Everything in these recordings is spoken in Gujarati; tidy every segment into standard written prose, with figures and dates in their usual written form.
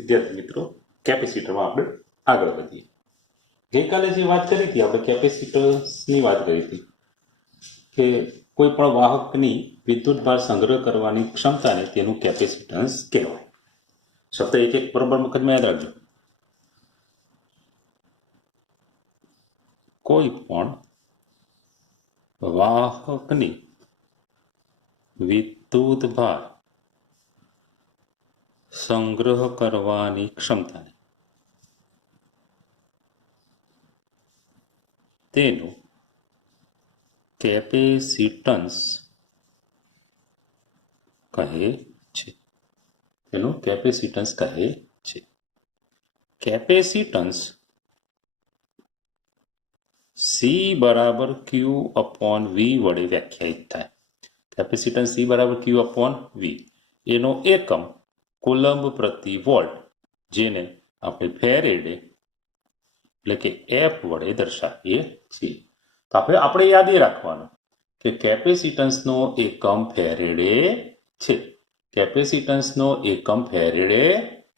વિદ્યાર્થી મિત્રો, કેપેસિટરમાં આપણે આગળ વધીએ. ગઈકાલે જે વાત કરી હતી આપણે કેપેસિટન્સની વાત કરી હતી કે કોઈ પણ વાહકની વિદ્યુતભાર સંગ્રહ કરવાની ક્ષમતાને તેનું કેપેસિટન્સ કહેવાય. શબ્દ એક એક બરોબર મગજમાં યાદ રાખજો. કોઈ પણ વાહકની વિદ્યુતભાર સંગ્રહ કરવાની ક્ષમતાને તેનું કેપેસિટન્સ કહે છે. તેનું કેપેસિટન્સ કહે છે. કેપેસિટન્સ સી બરાબર ક્યુ અપોન વી વડે વ્યાખ્યાયિત થાય. કેપેસિટન્સ સી બરાબર ક્યુ અપોન વી, એનો એકમ કુલંબ પ્રતિ વોલ્ટ, જેને આપણે ફેરેડે એટલે કે એફ વડે દર્શાવીએ છીએ. તો આપણે યાદ એ રાખવાનું કે કેપેસિટન્સનો એકમ ફેરેડે છે. કેપેસિટન્સનો એકમ ફેરેડે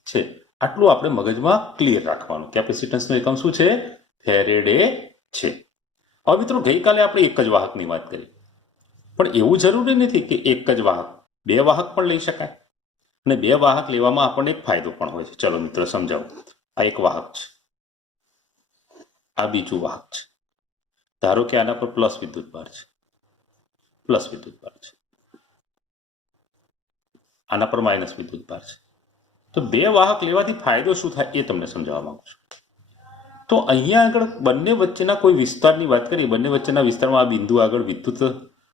છે. આટલું આપણે મગજમાં ક્લિયર રાખવાનું. કેપેસિટન્સનો એકમ શું છે? ફેરેડે છે. હવે મિત્રો, ગઈકાલે આપણે એક જ વાહકની વાત કરી, પણ એવું જરૂરી નથી કે એક જ વાહક, બે વાહક પણ લઈ શકાય. અને બે વાહક લેવામાં આપણને એક ફાયદો પણ હોય છે. ચલો મિત્રો સમજાવું. આ એક વાહક છે, આ બીજું વાહક છે. ધારો કે આના પર પ્લસ વિદ્યુતભાર છે, પ્લસ વિદ્યુતભાર છે, આના પર માઇનસ વિદ્યુતભાર છે. તો બે વાહક લેવાથી ફાયદો શું થાય એ તમને સમજાવવા માંગુ છું. તો અહીંયા આગળ બંને વચ્ચેના કોઈ વિસ્તારની વાત કરીએ, બંને વચ્ચેના વિસ્તારમાં આ બિંદુ આગળ વિદ્યુત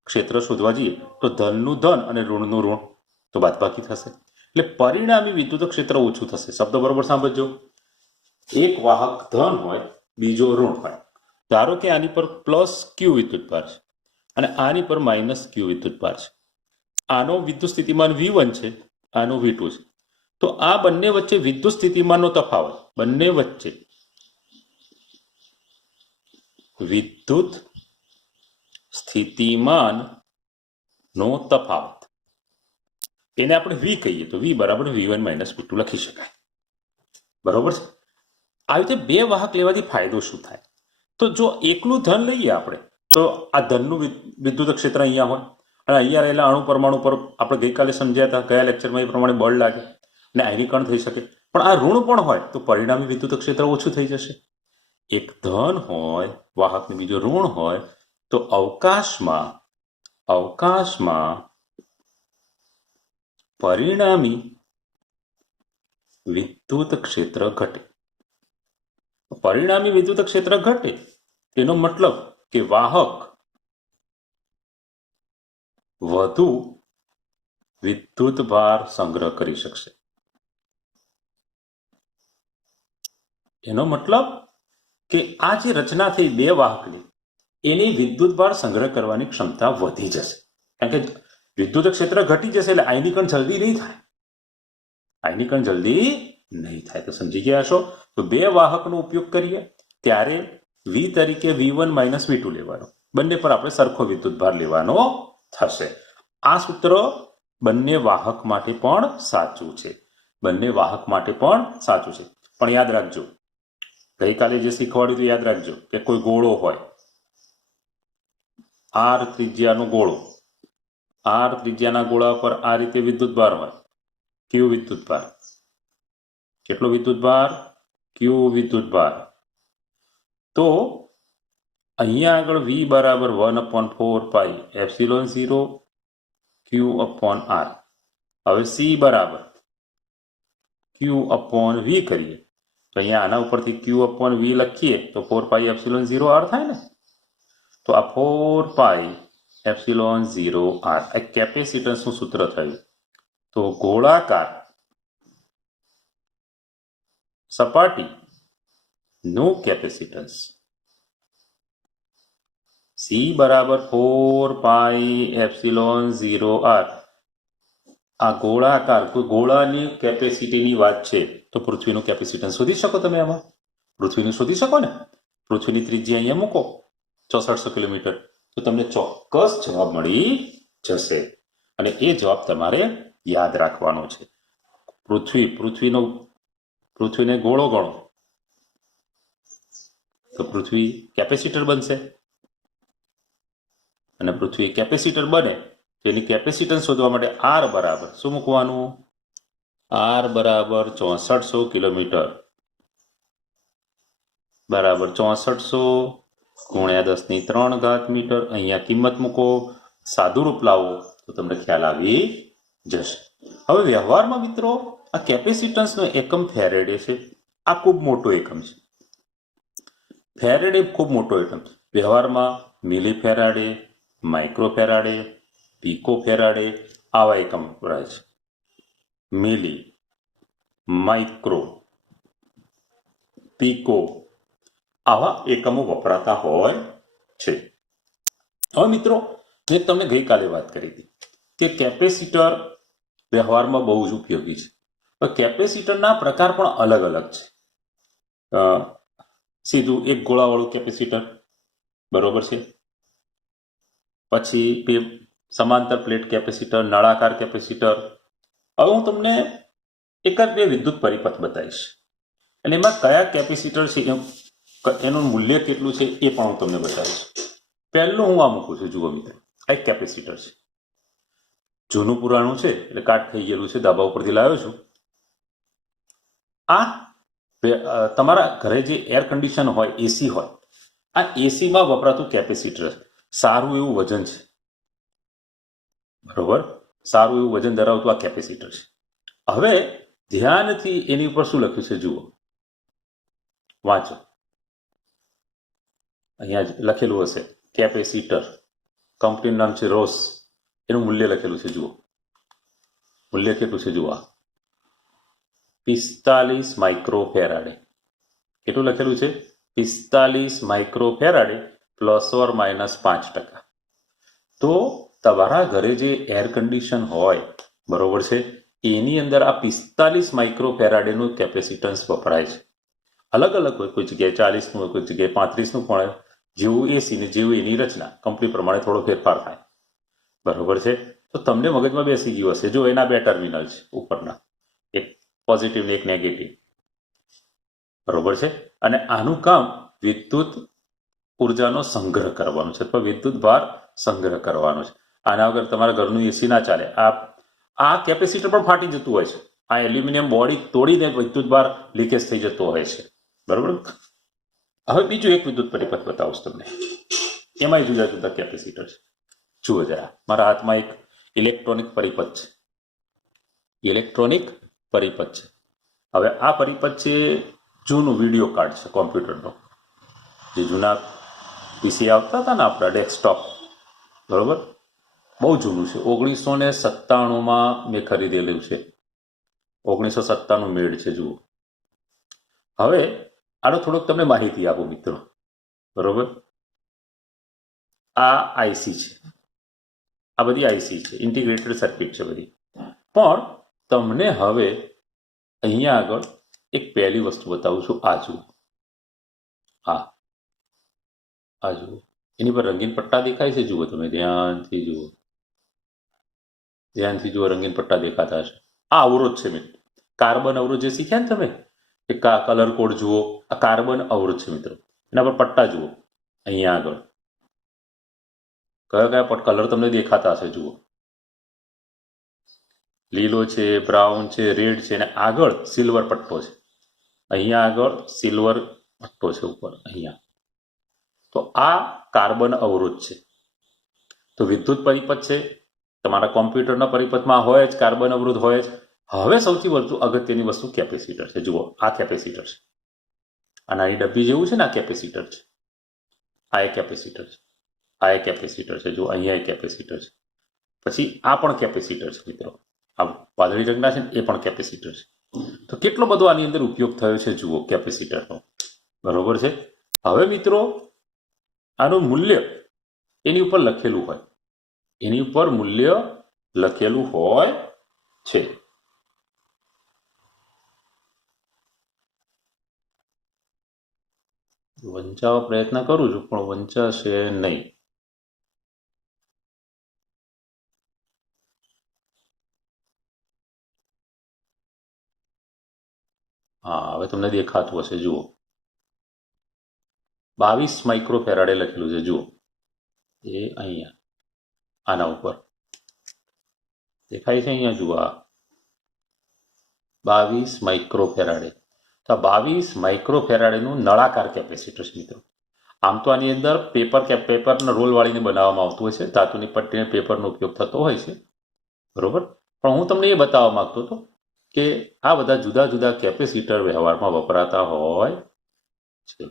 ક્ષેત્ર શોધવા જઈએ તો ધનનું ધન અને ઋણનું ઋણ, તો બાદબાકી થશે. એટલે પરિણામી વિદ્યુત ક્ષેત્ર ઓછું થશે. શબ્દ બરોબર સાંભળજો. એક વાહક ધન હોય, બીજો ઋણ હોય. ધારો કે આની પર પ્લસ ક્યુ વિદ્યુતભાર છે અને આની પર માઇનસ ક્યુ વિદ્યુતભાર છે. આનો વિદ્યુત સ્થિતિમાન V1 છે, આનો V2 છે. તો આ બંને વચ્ચે વિદ્યુત સ્થિતિમાનનો તફાવત, બંને વચ્ચે વિદ્યુત સ્થિતિમાનનો તફાવત, એને આપણે V કહીએ તો V બરાબર V1 માઇનસ V2 લખી શકાય. બરોબર છે. આવી રીતે બે વાહક લેવાથી ફાયદો શું થાય? તો જો એકલું ધન લઈએ આપણે, તો આ ધનનું વિદ્યુત ક્ષેત્ર અહીંયા હોય અને અહીંયા રહેલા અણુ પરમાણુ પર આપણે ગઈકાલે સમજ્યા હતા, ગયા લેક્ચરમાં એ પ્રમાણે બળ લાગે અને આયનીકરણ થઈ શકે. પણ આ ઋણ પણ હોય તો પરિણામી વિદ્યુત ક્ષેત્ર ઓછું થઈ જશે. એક ધન હોય વાહકને, બીજો ઋણ હોય, તો અવકાશમાં પરિણામી વિદ્યુત ક્ષેત્ર ઘટે. પરિણામી વિદ્યુત ક્ષેત્ર ઘટે તેનો મતલબ કે વાહક વધુ વિદ્યુત ભાર સંગ્રહ કરી શકશે. એનો મતલબ કે આ જે રચના થઈ બે વાહકની, એની વિદ્યુત ભાર સંગ્રહ કરવાની ક્ષમતા વધી જશે. કારણ કે વિદ્યુત ક્ષેત્ર ઘટી જશે એટલે આયનીકરણ જલ્દી નહીં થાય. આયનીકરણ જલ્દી નહીં થાય. તો સમજી ગયા હશો. તો બે વાહકનો ઉપયોગ કરીએ ત્યારે V તરીકે V1 માઇનસ V2 લેવાનો, બંને પર આપણે સરખો વિદ્યુતભાર લેવાનો થશે. આ સૂત્ર બંને વાહક માટે પણ સાચું છે. બંને વાહક માટે પણ સાચું છે. પણ યાદ રાખજો, ગઈકાલે જે શીખવાડ્યું યાદ રાખજો કે કોઈ ગોળો હોય, R ત્રિજ્યાનો ગોળો, R ત્રિજ્યાના ગોળા પર આ રીતે વિદ્યુતભાર હોય, Q વિદ્યુતભાર. કેટલો વિદ્યુતભાર? Q વિદ્યુતભાર. તો અહીંયા આગળ V બરાબર 1/4 એપ્સિલોન 0 Q અપોન R. હવે C બરાબર Q અપોન V કરીએ તો અહીંયા આના ઉપરથી Q અપોન V લખીએ તો 4 એપ્સિલોન 0 R થાય ને. તો આ 4 એપ્સિલોન 0 R આ કેપેસિટન્સનું સૂત્ર થયું. તો ગોળાકાર સપાટીનું કેપેસિટન્સ C બરાબર 4 એપ્સિલોન 0 R. આ ગોળાકાર, કોઈ ગોળાની કેપેસિટીની વાત છે તો પૃથ્વીનું કેપેસિટન્સ શોધી શકો તમે. આમાં પૃથ્વીનું શોધી શકો ને. પૃથ્વીની ત્રિજ્યા અહીંયા મૂકો 6400 કિલોમીટર, તો તમને ચોક્કસ જવાબ મળી જશે. અને એ જવાબ તમારે યાદ રાખવાનો છે. પૃથ્વીનો પૃથ્વીને ગોળો ગણો તો પૃથ્વી કેપેસિટર બનશે અને પૃથ્વી કેપેસિટર બને તેની કેપેસિટન્સ શોધવા માટે આર બરાબર શું મૂકવાનું? આર બરાબર 6400 કિલોમીટર બરાબર 6400 ગુણ્યા 10⁻³ મીટર. અહીંયા કિંમત મૂકો, સાદુરૂપ લાવો તો તમને ખ્યાલ આવી જશે. હવે વ્યવહારમાં મિત્રો આ કેપેસિટન્સનો એકમ ફેરેડે છે. આ ખૂબ મોટો એકમ છે. ફેરેડે ખૂબ મોટો એકમ છે. વ્યવહારમાં milli farad, micro farad, pico farad આવા એકમ વપરાય છે. મિલી, માઇક્રો, પીકો આવા એકમો વપરાતા હોય છે. હવે મિત્રો મેં તમને ગઈકાલે વાત કરી હતી કે કેપેસિટર વ્યવહારમાં બહુ જ ઉપયોગી છે. કેપેસિટરના પ્રકાર પણ અલગ અલગ છે. સીધું એક ગોળાવાળું કેપેસિટર બરોબર છે, પછી સમાંતર પ્લેટ કેપેસિટર, નળાકાર કેપેસિટર. હવે હું તમને એકાદ બે વિદ્યુત પરિપથ બતાવીશ અને એમાં કયા કેપેસિટર છે એનું મૂલ્ય કેટલું છે એ પણ હું તમને બતાવીશ. પહેલું હું આ મૂકું છું. જુઓ મિત્રો, આ એક કેપેસિટર છે. જૂનું પુરાણું છે એટલે કાટ થઈ ગયેલું છે, ધાબા ઉપરથી લાવ્યો છું. આ તમારા ઘરે જે એર કન્ડિશન હોય, એસી હોય, આ એસીમાં વપરાતું કેપેસિટર છે. સારું એવું વજન છે, બરોબર, સારું એવું વજન ધરાવતું આ કેપેસિટર છે. હવે ધ્યાનથી એની ઉપર શું લખ્યું છે જુઓ, વાંચો. અહીંયા જ લખેલું હશે કેપેસિટર, કંપનીનું નામ છે રોસ, એનું મૂલ્ય લખેલું છે. જુઓ મૂલ્ય કેટલું છે, જુઓ 45 માઇક્રો ફેરાડે. કેટલું લખેલું છે? 45 માઇક્રો ફેરાડે ±5%. તો તમારા ઘરે જે એર કન્ડિશન હોય, બરોબર છે, એની અંદર આ 45 માઇક્રો ફેરાડેનું કેપેસિટન્સ વપરાય છે. અલગ અલગ હોય, કોઈ જગ્યાએ 40નું હોય, કોઈ જગ્યાએ 35નું પણ હોય. જેવું એસી ને જેવું એની રચના કંપની પ્રમાણે થોડો ફેરફાર થાય, બરોબર છે. તો તમને મગજમાં બેસી ગયું હશે. જો એના બે ટર્મિનલ છે ઉપરના, એક પોઝિટિવ ને એક નેગેટિવ, બરોબર છે. અને આનું કામ વિદ્યુત ઉર્જાનો સંગ્રહ કરવાનો છે અથવા વિદ્યુત ભાર સંગ્રહ કરવાનો છે. આના વગર તમારા ઘરનું એસી ના ચાલે. આ કેપેસિટર પણ ફાટી જતું હોય છે. આ એલ્યુમિનિયમ બોડી તોડીને વિદ્યુત ભાર લીકેજ થઈ જતો હોય છે, બરોબર. હવે બીજું એક વિદ્યુત પરિપથ બતાવું તમને. એમાં જુદા જુદા કેપેસિટર છે. જુઓ જરા, મારા હાથમાં એક ઇલેક્ટ્રોનિક પરિપથ છે. ઇલેક્ટ્રોનિક પરિપથ છે. હવે આ પરિપથ છે જૂનું વિડીયો કાર્ડ છે કોમ્પ્યુટરનો, જે જૂના પીસી આવતા હતા ને આપણા ડેસ્કટોપ, બરોબર, બહુ જૂનું છે. 1997માં મેં ખરીદેલું છે. 1997 મેડ છે. જુઓ, હવે આનો થોડોક તમને માહિતી આપું મિત્રો, બરોબર. આ આઈસી છે, આ બધી આઈસી છે, ઇન્ટિગ્રેટેડ સર્કિટ છે બધી. પણ તમને હવે અહીંયા આગળ એક પહેલી વસ્તુ બતાવું છું. આ જુઓ, આ જુઓ, એની પર રંગીન પટ્ટા દેખાય છે. જુઓ, તમે ધ્યાનથી જુઓ, ધ્યાનથી જુઓ, રંગીન પટ્ટા દેખાતા હશે. આ અવરોધ છે મિત્રો, કાર્બન અવરોધ જે શીખ્યા ને તમે, એ કલર કોડ જુઓ. આ કાર્બન અવરોધ છે મિત્રો. એના પર પટ્ટા જુઓ. અહીંયા આગળ કયા કયા કલર તમને દેખાતા હશે? જુઓ, લીલો છે, બ્રાઉન છે, રેડ છે, અને આગળ સિલ્વર પટ્ટો છે. અહીંયા આગળ સિલ્વર પટ્ટો છે ઉપર અહીંયા. તો આ કાર્બન અવરોધ છે. તો વિદ્યુત પરિપથ છે, તમારા કોમ્પ્યુટરના પરિપથમાં હોય જ, કાર્બન અવરોધ હોય જ. હવે સૌથી વધુ અગત્યની વસ્તુ કેપેસિટર છે. જુઓ, આ કેપેસિટર છે. આ નાની ડબ્બી જેવું છે ને, આ કેપેસિટર છે. આ એક કેપેસિટર છે. આ એક કેપેસિટર છે. જુઓ, અહીંયા એક કેપેસિટર છે. પછી આ પણ કેપેસિટર છે મિત્રો. આ વાદળી રંગના છે ને, એ પણ કેપેસિટર છે. તો કેટલો બધો આની અંદર ઉપયોગ થયો છે જુઓ કેપેસિટરનો, બરોબર છે. હવે મિત્રો આનું મૂલ્ય એની ઉપર લખેલું હોય, એની ઉપર મૂલ્ય લખેલું હોય છે. વંચાવવા પ્રયત્ન કરું છું પણ વંચાશે નહીં. हाँ हवे तमने देखातुं हशे जुओ 22 माइक्रोफेराडे लखेलुं छे जुओ ए अहींया आना उपर देखाय छे अहींया जुओ आ 22 माइक्रोफेराडे तो 22 माइक्रोफेराडेनुं नळाकार केपेसिटर छे मित्रों आम तो आनी अंदर पेपरना रोल वाळीने बनाववामां आवतुं होय छे धातुनी पट्टीने पेपरनो उपयोग थतो होय छे बरोबर पण हूँ तमने ए बताववा मागतो હતો કે આ બધા જુદા જુદા કેપેસિટર વ્યવહારમાં વપરાતા હોય છે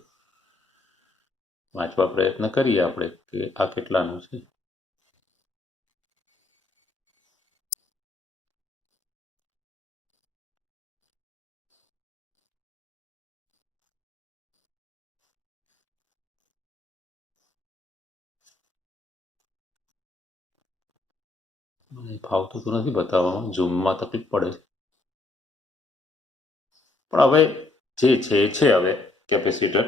વાંચવા પ્રયત્ન કરીએ આપણે કે આ કેટલાનું છે મને ફાવતું તો નથી બતાવવામાં ઝૂમમાં તકલીફ પડે છે પણ હવે જે છે એ છે હવે કેપેસિટર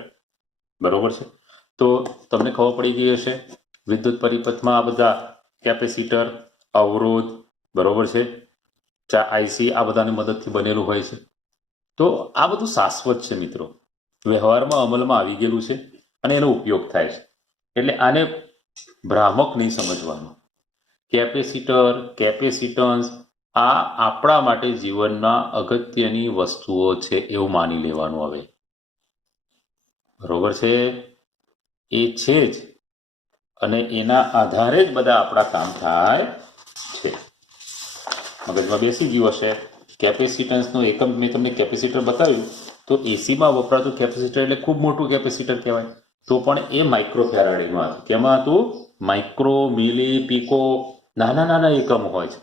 બરોબર છે તો તમને ખબર પડી ગઈ હશે વિદ્યુત પરિપથમાં આ બધા કેપેસિટર અવરોધ બરોબર છે આઈસી આ બધાની મદદથી બનેલું હોય છે તો આ બધું શાશ્વત છે મિત્રો વ્યવહારમાં અમલમાં આવી ગયેલું છે અને એનો ઉપયોગ થાય છે એટલે આને ભ્રામક નહીં સમજવાનું કેપેસિટર કેપેસિટન્સ આ આપણા માટે જીવનના અગત્યની વસ્તુઓ છે એવું માની લેવાનું હવે બરોબર છે એ છે જ અને એના આધારે જ બધા આપણા કામ થાય છે મગજમાં બેસી ગયું હશે કેપેસિટન્સનો એકમ મેં તમને કેપેસિટર બતાવ્યું તો એસીમાં વપરાતું કેપેસિટર એટલે ખૂબ મોટું કેપેસિટર કહેવાય તો પણ એ માઇક્રોફેરાડેમાં હતું કેમાં હતું માઇક્રો મિલી પીકો નાના નાના એકમો હોય છે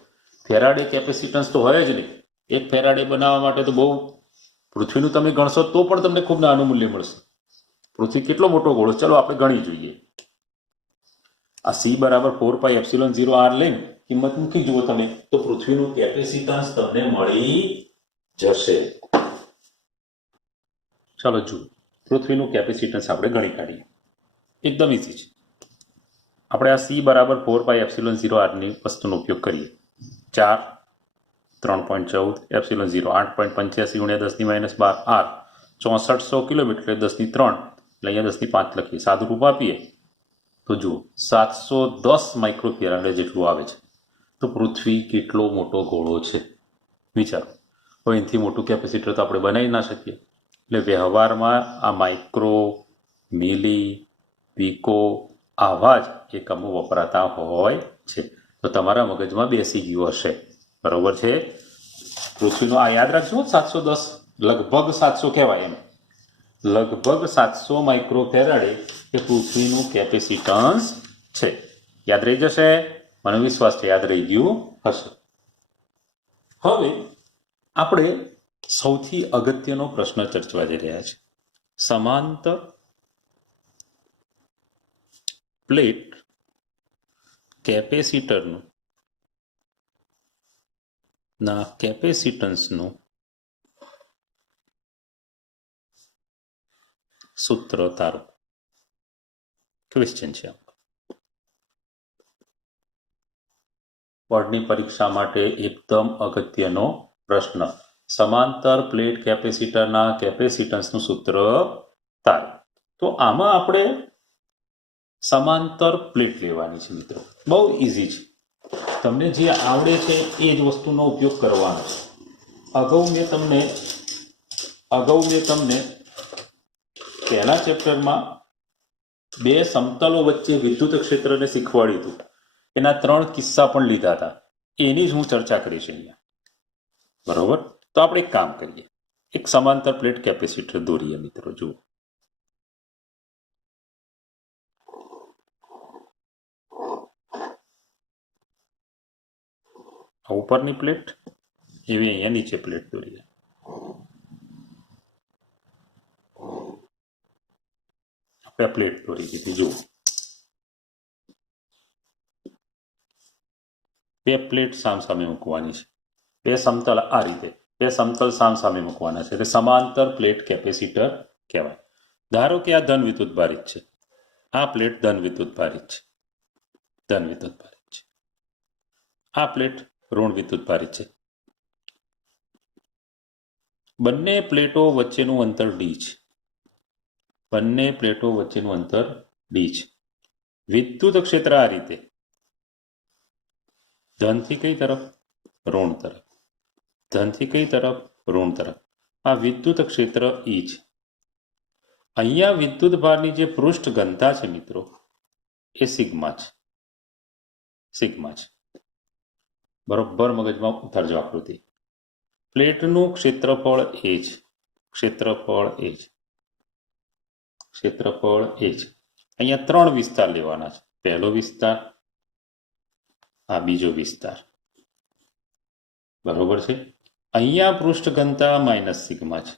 ફેરાડે કેપેસિટન્સ તો હોય જ નહીં એક ફેરાડે બનાવવા માટે તો બહુ પૃથ્વીનું તમે ગણશો તો પણ તમને ખૂબ નાનું મૂલ્ય મળશે પૃથ્વી કેટલો મોટો ગોળો ચલો આપણે ગણી જોઈએ આ સી બરાબર 4πε0 r લઈને કિંમત મૂકી જુઓ તમે તો પૃથ્વીનું કેપેસિટન્સ તમને મળી જશે ચાલો જુઓ પૃથ્વીનું કેપેસિટન્સ આપણે ગણી કાઢીએ એકદમ ઇઝી છે આપણે આ સી બરાબર 4πε0 r ની વસ્તુનો ઉપયોગ કરીએ 4 3.14 ε0 8.85 × 10⁻12 r 6400 કિલોમીટર એટલે 10⁻3 એટલે અહીંયા 10⁻5 લખીએ સાદું રૂપ આપીએ તો જુઓ 710 માઇક્રોફેરાડે જેટલું આવે છે તો પૃથ્વી કેટલો મોટો ગોળો છે વિચારો હવે એનાથી મોટું કેપેસિટર તો આપણે બનાવી ના શકીએ એટલે વ્યવહારમાં આ માઇક્રો મિલી પીકો આવા જ એકમો વપરાતા હોય છે તો તમારા મગજમાં બેસી ગયું હશે બરોબર છે પૃથ્વીનો આ યાદ રાખજો 710 લગભગ 700 કહેવાય એમ લગભગ 700 માઇક્રોફેરાડે એ પૃથ્વીનું કેપેસિટન્સ છે યાદ રહી જશે મને વિશ્વાસ છે યાદ રહી ગયું હશે હવે આપણે સૌથી અગત્યનો પ્રશ્ન ચર્ચવા જઈ રહ્યા છે સમાંતર પ્લેટ કેપેસિટરનું ના કેપેસિટન્સનું સૂત્ર તારો ક્વેશ્ચન છે બોર્ડની પરીક્ષા માટે એકદમ અગત્યનો પ્રશ્ન સમાંતર પ્લેટ કેપેસિટરના કેપેસિટન્સનું સૂત્ર તારો તો આમાં આપણે સમાંતર પ્લેટ લેવાની છે મિત્રો બહુ ઇઝી છે તમને જે આવડે છે એ જ વસ્તુનો ઉપયોગ કરવાનો છે અગાઉ મેં તમને પહેલા ચેપ્ટરમાં બે સમતલો વચ્ચે વિદ્યુત ક્ષેત્રને શીખવાડ્યું હતું એના 3 કિસ્સા પણ લીધા હતા એની જ હું ચર્ચા કરીશ અહીંયા બરોબર તો આપણે એક કામ કરીએ એક સમાંતર પ્લેટ કેપેસિટર દોરીએ મિત્રો જુઓ ઉપરની પ્લેટ એવી અહીંયા નીચે પ્લેટ દોરીએ આપણે પ્લેટ દોરી દીધી જુઓ બે પ્લેટ સામસામે મૂકવાની છે બે સમતલ આ રીતે બે સમતલ સામસામે મૂકવાના છે એટલે સમાંતર પ્લેટ કેપેસિટર કહેવાય ધારો કે આ ધન વિદ્યુત ભારિત છે આ પ્લેટ ધન વિદ્યુત ભારિત છે આ પ્લેટ ઋણ વિદ્યુત ભારિત છે બંને પ્લેટો વચ્ચેનું અંતર ડી છે. બંને પ્લેટો વચ્ચેનું અંતર ડી છે. વિદ્યુત ક્ષેત્ર આ રીતે ધનથી કઈ તરફ? ઋણ તરફ. ધનથી કઈ તરફ? ઋણ તરફ. આ વિદ્યુત ક્ષેત્ર ઈ છે. અહીંયા વિદ્યુત ભારની જે પૃષ્ઠ ઘનતા છે મિત્રો એ સિગ્મા છે. સિગ્મા છે. બરોબર મગજમાં ઉતારજો આકૃતિ. પ્લેટનું ક્ષેત્રફળ એ છે. ક્ષેત્રફળ એ છે. ક્ષેત્રફળ એ છે. અહીંયા 3 વિસ્તાર લેવાના છે. પહેલો વિસ્તાર, આ બીજો વિસ્તાર. બરોબર છે. અહીંયા પૃષ્ઠ ઘનતા માઇનસ સિગ્મા છે.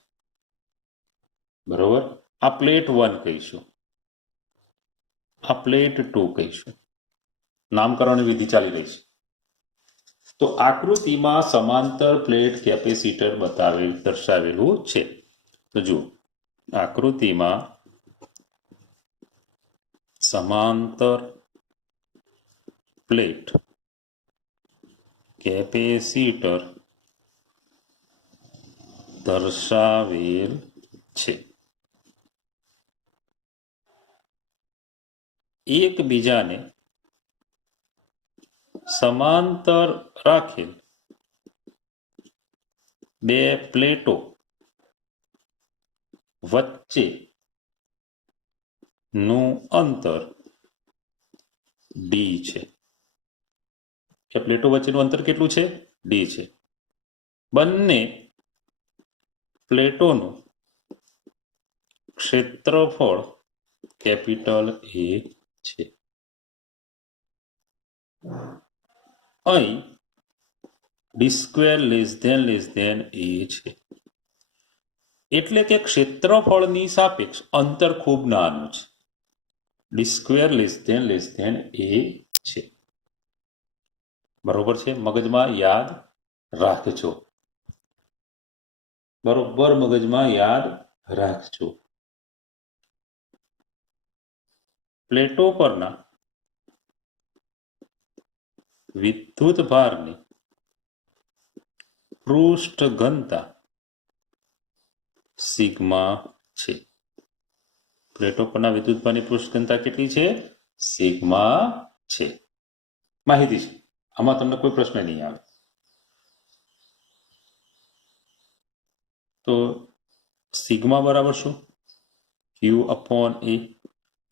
બરોબર. આ પ્લેટ 1 કહીશું, આ પ્લેટ 2 કહીશું. નામકરણ વિધિ ચાલી રહી છે. તો આકૃતિમાં સમાંતર પ્લેટ કેપેસિટર દર્શાવેલું છે. તો જુઓ, આકૃતિમાં સમાંતર પ્લેટ કેપેસિટર દર્શાવેલ છે. એકબીજાને સમાંતર રાખેલ બે પ્લેટો વચ્ચે નું અંતર ડી છે. કે પ્લેટો વચ્ચેનું અંતર કેટલું છે? ડી છે. બંને પ્લેટોનું ક્ષેત્રફળ કેપિટલ એ છે. અહીં ડી સ્ક્વેર લેસ ધેન એ છે. એટલે કે ક્ષેત્રફળની સાપેક્ષ અંતર ખૂબ નાનું છે. ડી સ્ક્વેર લેસ ધેન એ છે. બરોબર છે. મગજમાં યાદ રાખજો. બરોબર મગજમાં યાદ રાખજો. પ્લેટો પરના વિદ્યુત ભારની પૃષ્ઠ ઘનતા સિગ્મા છે. પ્લેટો પરના વિદ્યુત ભારની પૃષ્ઠ ઘનતા કેટલી છે? સિગ્મા છે. માહિતી છે. આમાં તમને કોઈ પ્રશ્ન નહીં આવે. તો સિગ્મા બરાબર શું? ક્યુ અપોન એ.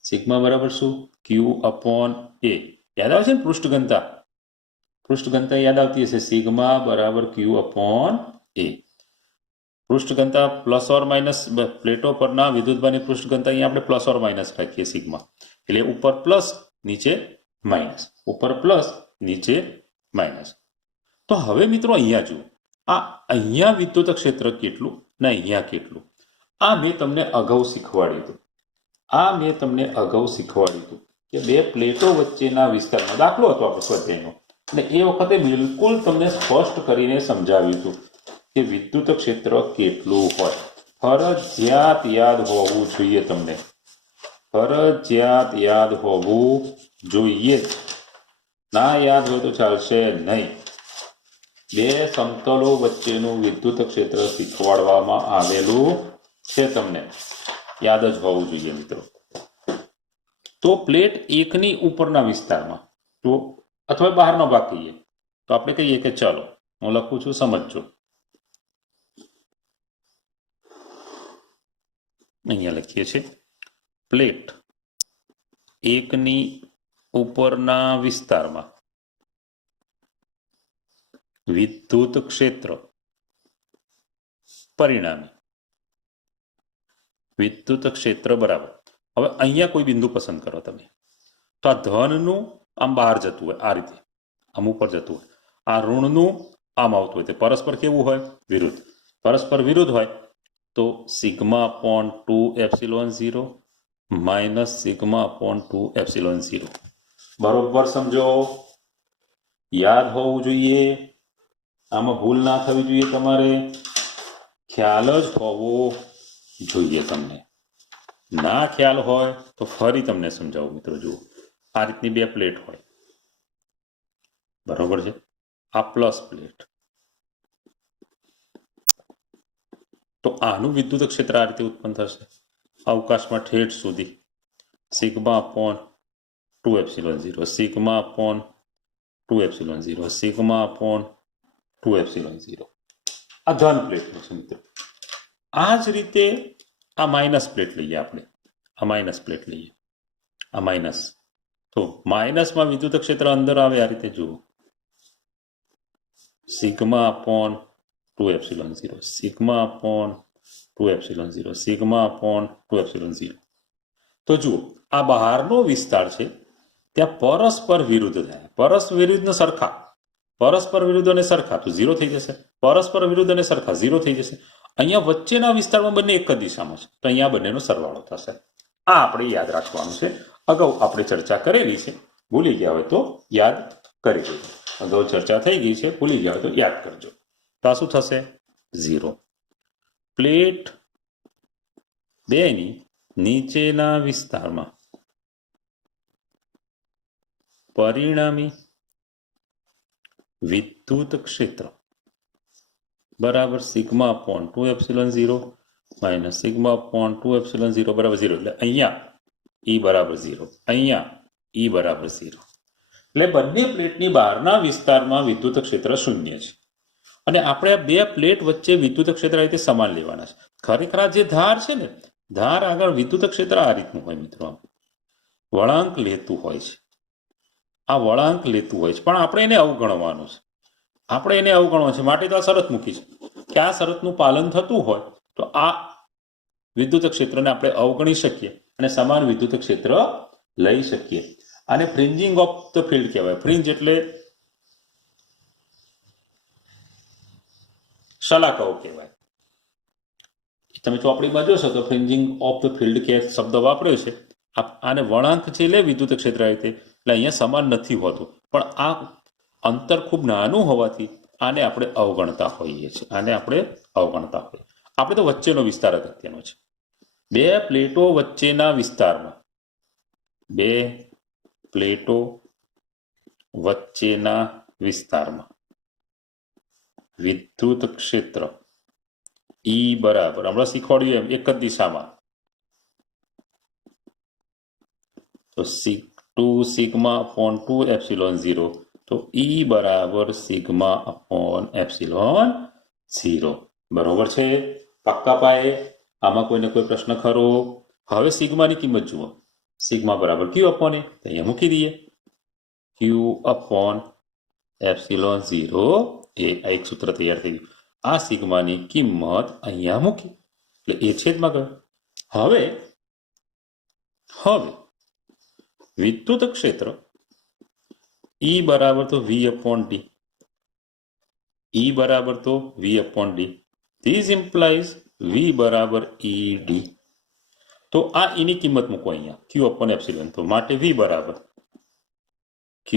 સિગ્મા બરાબર શું? ક્યુ અપોન એ. યાદ આવે છે ને પૃષ્ઠ ઘનતા? પૃષ્ઠ ઘનતા યાદ આવતી હશે. સિગ્મા બરાબર ક્યુ અપોન એ. પૃષ્ઠ ઘનતા પ્લસ ઓર માઇનસ પ્લેટો પરના વિદ્યુતભારની પૃષ્ઠ ઘનતા અહીંયા આપણે પ્લસ ઓર માઇનસ રાખીએ સિગ્મા. એટલે ઉપર પ્લસ નીચે માઇનસ, ઉપર પ્લસ નીચે માઇનસ. તો હવે મિત્રો અહીંયા જુઓ, આ અહીંયા વિદ્યુત ક્ષેત્ર કેટલું ને અહીંયા કેટલું, આ મેં તમને અગાઉ શીખવાડ્યું હતું. કે બે પ્લેટો વચ્ચેના વિસ્તારમાં દાખલો હતો આપણો સ્વાધ્યાયનો, અને એ વખતે બિલકુલ તમને સ્પષ્ટ કરીને સમજાવ્યું હતું કે વિદ્યુત ક્ષેત્ર કેટલું હોય. ફરજિયાત યાદ હોવું જોઈએ. તમને ફરજિયાત યાદ હોવું જોઈએ. ના યાદ હોય તો ચાલશે નહીં. બે સમતલો વચ્ચેનું વિદ્યુત ક્ષેત્ર શીખવાડવામાં આવેલું છે. તમને યાદ જ હોવું જોઈએ મિત્રો. તો પ્લેટ 1ની ઉપરના વિસ્તારમાં તો અથવા બહારનો ભાગ કહીએ તો આપણે કહીએ કે ચલો હું લખું છું, સમજજો. અહીંયા લખીએ છીએ પ્લેટ 1ની ઉપરના વિસ્તારમાં વિદ્યુત ક્ષેત્ર પરિણામી વિદ્યુત ક્ષેત્ર બરાબર. હવે અહીંયા કોઈ બિંદુ પસંદ કરો તમે. તો આ ધનનું આમ બહાર જતું હોય, આ રીતે આમ ઉપર જતું હોય. આ ઋણનું આમ આવતું હોય. તે પરસ્પર કેવું હોય? વિરુદ્ધ. પરસ્પર વિરુદ્ધ હોય તો sigma upon 2 epsilon 0 minus sigma upon 2 epsilon 0. બરોબર સમજો. યાદ હોવું જોઈએ. આમાં ભૂલ ના થવી જોઈએ. તમારે ખ્યાલ જ હોવો જોઈએ. તમને ના ખ્યાલ હોય તો ફરી તમને સમજાવું મિત્રો. જુઓ, આ રીતની બે પ્લેટ હોય. બરોબર છે. આ પ્લસ પ્લેટ, તો આનું વિદ્યુત ક્ષેત્ર આ રીતે ઉત્પન્ન થશે, અવકાશમાં ઠેઠ સુધી sigma upon 2ε0, sigma upon 2ε0, sigma upon 2ε0. આ ધન પ્લેટનું છે મિત્રો. આ જ રીતે આ માઇનસ પ્લેટ લઈએ આપણે, આ માઇનસ પ્લેટ લઈએ, આ માઇનસ. તો માઇનસમાં વિદ્યુત ક્ષેત્ર અંદર આવે આ રીતે જુઓ, sigma upon 2ε0, sigma upon 2ε0, sigma upon 2ε0. તો જુઓ આ બહારનો વિસ્તાર છે ત્યાં પરસ્પર વિરુદ્ધ થાય, પરસ્પર વિરુદ્ધ સરખા, પરસ્પર વિરુદ્ધ અને સરખા તો 0 થઈ જશે, પરસ્પર વિરુદ્ધ અને સરખા 0 થઈ જશે. અહીંયા વચ્ચેના વિસ્તારમાં બંને એક જ દિશામાં છે તો અહીંયા બંનેનો સરવાળો થશે. આ આપણે યાદ રાખવાનું છે. અગાઉ આપણે ચર્ચા કરેલી છે, ભૂલી ગયા હોય તો યાદ કરી દેજો. અગાઉ ચર્ચા થઈ ગઈ છે, ભૂલી ગયા હોય તો યાદ કરજો. તો આ શું થશે? 0. પ્લેટ 2 ની નીચેના વિસ્તારમાં પરિણામી વિદ્યુત ક્ષેત્ર બરાબર sigma upon 2ε0 minus sigma upon 2ε0 બરાબર 0. એટલે અહીંયા E બરાબર 0, અહીંયા E બરાબર 0. એટલે બંને પ્લેટની બહારના વિસ્તારમાં વિદ્યુત ક્ષેત્ર શૂન્ય છે અને આપણે આ બે પ્લેટ વચ્ચે વિદ્યુત ક્ષેત્ર રીતે સમાન લેવાના છે. ખરેખર આ જે ધાર છે ને, ધાર આગળ વિદ્યુત ક્ષેત્ર આ રીતનું હોય મિત્રો, વળાંક લેતું હોય છે, આ વળાંક લેતું હોય છે, પણ આપણે એને અવગણવાનું છે, આપણે એને અવગણવાનું છે. માટે તો આ શરત મૂકી છે કે આ શરતનું પાલન થતું હોય તો આ વિદ્યુત ક્ષેત્રને આપણે અવગણી શકીએ અને સમાન વિદ્યુત ક્ષેત્ર લઈ શકીએ. આને ફ્રિન્જિંગ ઓફ ધ ફિલ્ડ કહેવાય. ફ્રિન્જ એટલે શલાકાઓ કહેવાય. તમે ચોપડીમાં જોશો તો ફ્રિન્જિંગ ઓફ ધ ફિલ્ડ કે શબ્દ વાપર્યો છે. આને વળાંક છે લે વિદ્યુત ક્ષેત્ર રીતે, એટલે અહીંયા સમાન નથી હોતું, પણ આ અંતર ખૂબ નાનું હોવાથી આને આપણે અવગણતા હોઈએ છીએ, આને આપણે અવગણતા હોઈએ. આપણે તો વચ્ચેનો વિસ્તાર અગત્યનો છે. બે પ્લેટો વચ્ચેના વિસ્તારમાં, બે પ્લેટો વચ્ચેના વિસ્તારમાં વિદ્યુત ક્ષેત્ર E બરાબર, હમણાં શીખવાડ્યું એમ, એક જ દિશામાં, તો 2 સિગ્મા અપોન 2ε0, તો E બરાબર સિગ્મા અપોન ε0. બરોબર છે? પાક્કા પાયે? આમાં કોઈને કોઈ પ્રશ્ન ખરો? હવે સિગ્માની કિંમત જુઓ, સિગ્મા બરાબર Q અપોન એ, અહીંયા મૂકી દઈએ, Q અપોન ε0 એ એક સૂત્ર તૈયાર થઈ ગયું. આ સિગ્માની કિંમત અહીંયા મૂકી એટલે એ છેદમાં ગયો. હવે વિદ્યુત ક્ષેત્ર E બરાબર તો V અપોન D, E બરાબર તો V upon D. This implies V બરાબર ED. તો આ E ની કિંમત મૂકો અહીંયા, Q અપોન એપ્સિલોન, તો માટે V બરાબર Q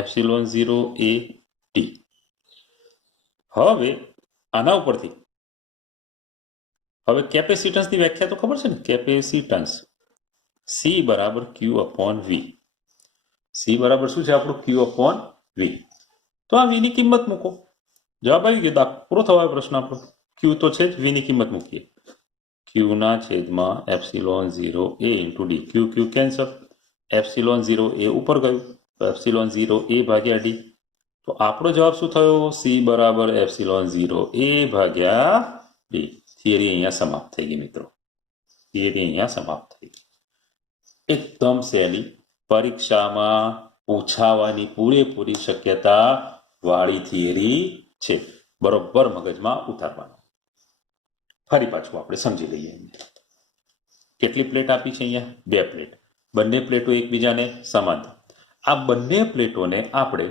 ε0 એ T. હવે આના ઉપરથી હવે કેપેસિટન્સની વ્યાખ્યા તો ખબર છે ને, કેપેસિટન્સ C બરાબર Q અપોન V. C બરાબર શું છે આપણું? Q upon V. તો આ V ની કિંમત મૂકો, જવાબ આવી ગયો. પૂરો થવાયો પ્રશ્ન આપણો. Q તો છે જ, V ની કિંમત મૂકીએ, Q ના છેદમાં ε0 A into D. Q cancel, ε0 A ઉપર ગયું તો ε0 A ભાગ્યા D. તો આપણો જવાબ શું થયો? C બરાબર ε0 A ભાગ્યા D. થિયરી અહીંયા સમાપ્ત થઈ ગઈ મિત્રો, થિયરી અહીંયા સમાપ્ત થઈ ગઈ. એકદમ સહેલી, પરીક્ષામાં પૂછાવાની પૂરેપૂરી શક્યતા વાળી થિયરી છે. બરોબર મગજમાં ઉતારવાનો. ફરી પાછું આપણે સમજી લઈએ. કેટલી પ્લેટ આપી છે અહીંયા? 2 પ્લેટ. બંને પ્લેટો એકબીજાને સમાંતર. આ બંને પ્લેટોને આપણે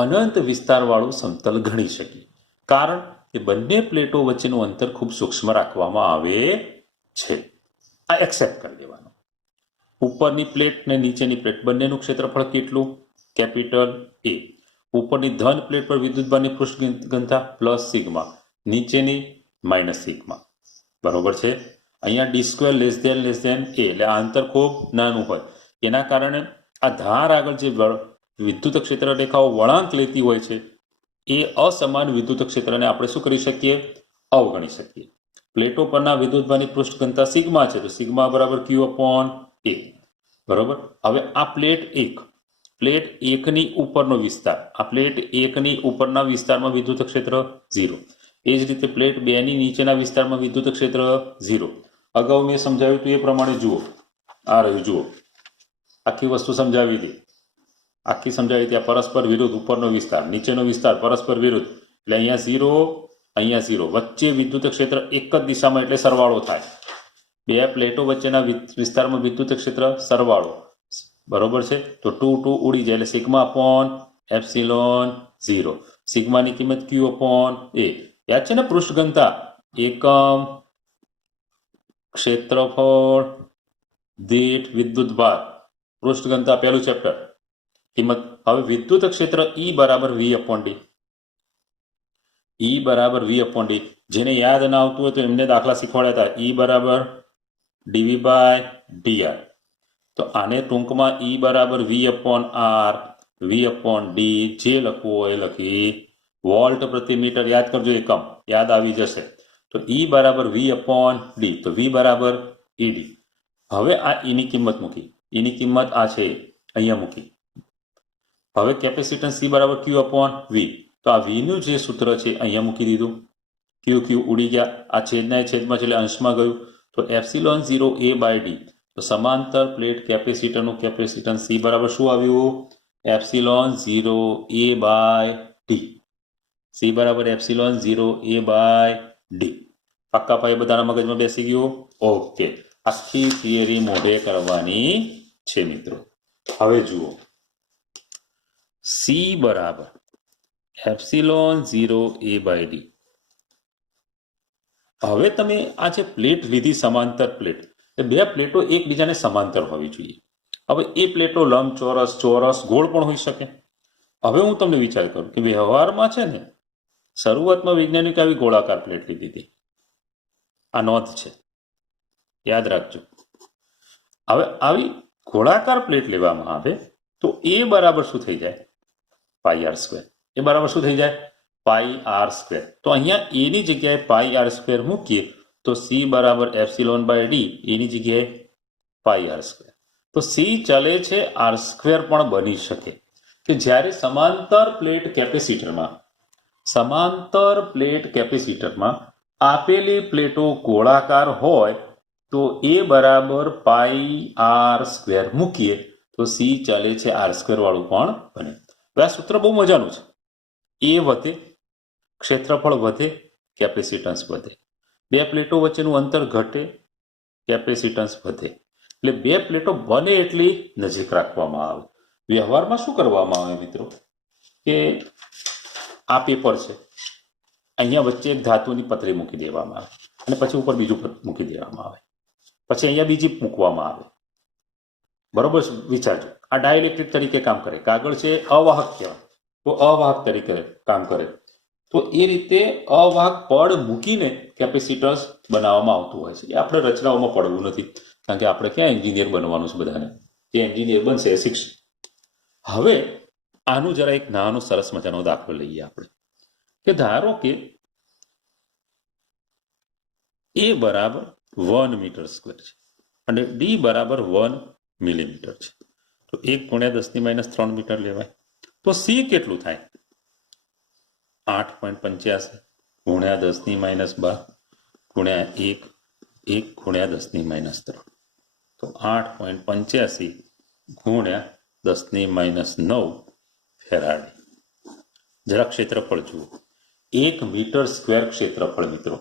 અનંત વિસ્તારવાળું સમતલ ગણી શકીએ, કારણ કે બંને પ્લેટો વચ્ચેનું અંતર ખૂબ સૂક્ષ્મ રાખવામાં આવે છે. આ એક્સેપ્ટ કરી દેવાનું. ઉપરની પ્લેટ ને નીચેની પ્લેટ બંનેનું ક્ષેત્રફળ કેટલું? Capital A. ઉપરની ધન પ્લેટ પર વિદ્યુતભારની પૃષ્ઠ ઘનતા પ્લસ સિગ્મા, નીચેની માઇનસ સિગ્મા. બરોબર છે? અહીંયા d² લેસ ધેન A, એટલે આ અંતર ખૂબ નાનું હોય એના કારણે આ ધાર આગળ જે વિદ્યુત ક્ષેત્ર રેખાઓ વળાંક લેતી હોય છે એ અસમાન વિદ્યુત ક્ષેત્રને આપણે શું કરી શકીએ? અવગણી શકીએ. પ્લેટો પરના વિદ્યુતભારની પૃષ્ઠ ઘનતા સિગ્મા છે, તો સિગ્મા બરાબર ક્યુ અપોન એ. બરોબર. હવે આ પ્લેટ 1ની ઉપરનો વિસ્તાર, આ પ્લેટ 1ની ઉપરના વિસ્તારમાં વિદ્યુત ક્ષેત્ર 0. એ જ રીતે પ્લેટ 2ની નીચેના વિસ્તારમાં વિદ્યુત ક્ષેત્ર 0. અગાઉ મેં સમજાવ્યું હતું એ પ્રમાણે જુઓ, આ રહ્યું જુઓ, આખી વસ્તુ સમજાવી હતી, ત્યાં પરસ્પર વિરુદ્ધ ઉપરનો વિસ્તાર, નીચેનો વિસ્તાર પરસ્પર વિરુદ્ધ, એટલે અહીંયા 0, વચ્ચે વિદ્યુત ક્ષેત્ર એક જ દિશામાં એટલે સરવાળો થાય. બે પ્લેટો વચ્ચેના વિસ્તારમાં વિદ્યુત ક્ષેત્ર સરવાળો, બરોબર છે. તો 2 ઉડી જાય એટલે સિગ્મા અપોન એપ્સિલોન 0. સિગ્માની કિંમત ક્યુ અપોન એ. યાદ છે ને પૃષ્ઠ ઘનતા, એકમ ક્ષેત્રફળ દીઠ વિદ્યુતભાર, પૃષ્ઠ ઘનતા પહેલું ચેપ્ટર, કિંમત. હવે વિદ્યુત ક્ષેત્ર E બરાબર V અપોન ડી. E બરાબર V અપોન ડી. જેને યાદ ના આવતું હોય તો એમને દાખલા શીખવાડ્યા હતા. E બરાબર dV બાય dr. તો આને ટૂંકમાં E બરાબર V upon R, V upon D, જે લખવું હોય લખી, વોલ્ટ પ્રતિ મીટર યાદ કરજો, એકમ યાદ આવી જશે. તો E બરાબર V અપોન ડી, તો V બરાબર ED. હવે આ એની કિંમત મૂકી, એની કિંમત આ છે અહીંયા મૂકી. હવે કેપેસિટન્સ C બરાબર Q અપોન V. તો આ Vનું જે સૂત્ર છે અહીંયા મૂકી દીધું. ક્યુ ઉડી ગયા, આ છેદના છેદમાં છે એટલે અંશમાં ગયું. તો એપ્સિલોન 0 A બાય ડી. તો સમાંતર પ્લેટ કેપેસિટરનું કેપેસિટન્સ C બરાબર શું આવ્યું? Epsilon 0 A by d. C બરાબર એપ્સિલોન 0 A બાય ડી. પાક્કા પાયે બધાના મગજમાં બેસી ગયું? ઓકે. આખી થિયરી મોઢે કરવાની છે મિત્રો. હવે જુઓ, C બરાબર એપ્સિલોન 0 A બાય ડી. હવે તમે આ જે પ્લેટ લીધી, સમાંતર પ્લેટ, એ બે પ્લેટો એકબીજાને સમાંતર હોવી જોઈએ. હવે એ પ્લેટો લંબચોરસ, ચોરસ, ગોળ પણ હોઈ શકે. હવે હું તમને વિચાર કરું કે વ્યવહારમાં છે ને, શરૂઆતમાં વૈજ્ઞાનિક આવી ગોળાકાર પ્લેટ લીધી હતી. આ નોંધ છે, યાદ રાખજો. હવે આવી ગોળાકાર પ્લેટ લેવામાં આવે તો એ બરાબર શું થઈ જાય? પાઈ આર સ્ક્વેર. એ બરાબર શું થઈ જાય? પાઈ આર સ્ક્વેર. તો અહીંયા એની જગ્યાએ પાઈ આર સ્ક્વેર મૂકીએ તો સી બરાબર એપ્સિલોન બાય ડી, એની જગ્યાએ પાઈ આર સ્ક્વેર. તો સી ચલે છે, આર સ્ક્વેર પણ બની શકે. કે જ્યારે સમાંતર પ્લેટ કેપેસિટરમાં આપેલી પ્લેટો ગોળાકાર હોય તો એ બરાબર પાઈ આર સ્ક્વેર મૂકીએ તો સી ચલે છે, આર સ્ક્વેર વાળું પણ બને. આ સૂત્ર બહુ મજાનું છે. એ વધે, ક્ષેત્રફળ વધે, કેપેસિટન્સ વધે. બે પ્લેટો વચ્ચેનું અંતર ઘટે, કેપેસિટન્સ વધે. એટલે બે પ્લેટો બને એટલી નજીક રાખવામાં આવે. વ્યવહારમાં શું કરવામાં આવે મિત્રો કે આ પેપર છે, અહીંયા વચ્ચે એક ધાતુની પતરી મૂકી દેવામાં આવે અને પછી ઉપર બીજું મૂકી દેવામાં આવે, પછી અહીંયા બીજી મૂકવામાં આવે. બરોબર વિચારજો. આ ડાયઇલેક્ટ્રિક તરીકે કામ કરે. કાગળ છે અવાહક કહેવાય, તો અવાહક તરીકે કામ કરે. તો એ રીતે અવાહક પડ મૂકીને કેપેસિટન્સ બનાવવામાં આવતું હોય છે. એ આપણે રચનાઓમાં પડવું નથી, કારણ કે આપણે ક્યાં એન્જિનિયર બનવાનું છે બધાને. જે એન્જિનિયર બનશે એ શીખશે. હવે આનું જરા એક નાનો સરસ મજાનો દાખલો લઈએ આપણે. કે ધારો કે એ બરાબર 1 મીટર સ્ક્વેર છે અને ડી બરાબર 1 મિલીમીટર છે. તો 1 ગુણ્યા 10⁻³ મીટર લેવાય. તો સી કેટલું થાય? 8.85 ગુણ્યા 10⁻12 ગુણ્યા 1 ગુણ્યા 10⁻³ તો 8.85 ગુણ્યા 10⁻9 ફેરાડે. જરા ક્ષેત્રફળ જુઓ. 1 મીટર સ્ક્વેર ક્ષેત્રફળ મિત્રો.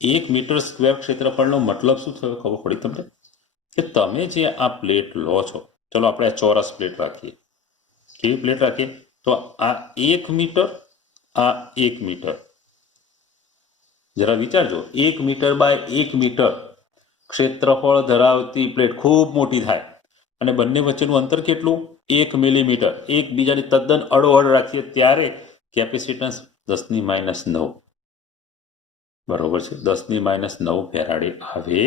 1 મીટર સ્ક્વેર ક્ષેત્રફળનો મતલબ શું થયો ખબર પડી તમને? કે તમે જે આ પ્લેટ લો છો, ચલો આપણે આ ચોરસ પ્લેટ રાખીએ. કેવી પ્લેટ રાખીએ? તો આ 1 મીટર, આ 1 મીટર. જરા વિચારજો, 1 મીટર બાય 1 મીટર ક્ષેત્રફળ ધરાવતી પ્લેટ ખૂબ મોટી થાય અને બંને વચ્ચેનું અંતર કેટલું? 1 મિલીમીટર. એકબીજાની તદ્દન અડોઅડ રાખીએ ત્યારે કેપેસિટન્સ 10⁻9. બરોબર છે, 10⁻9 ફેરાડે આવે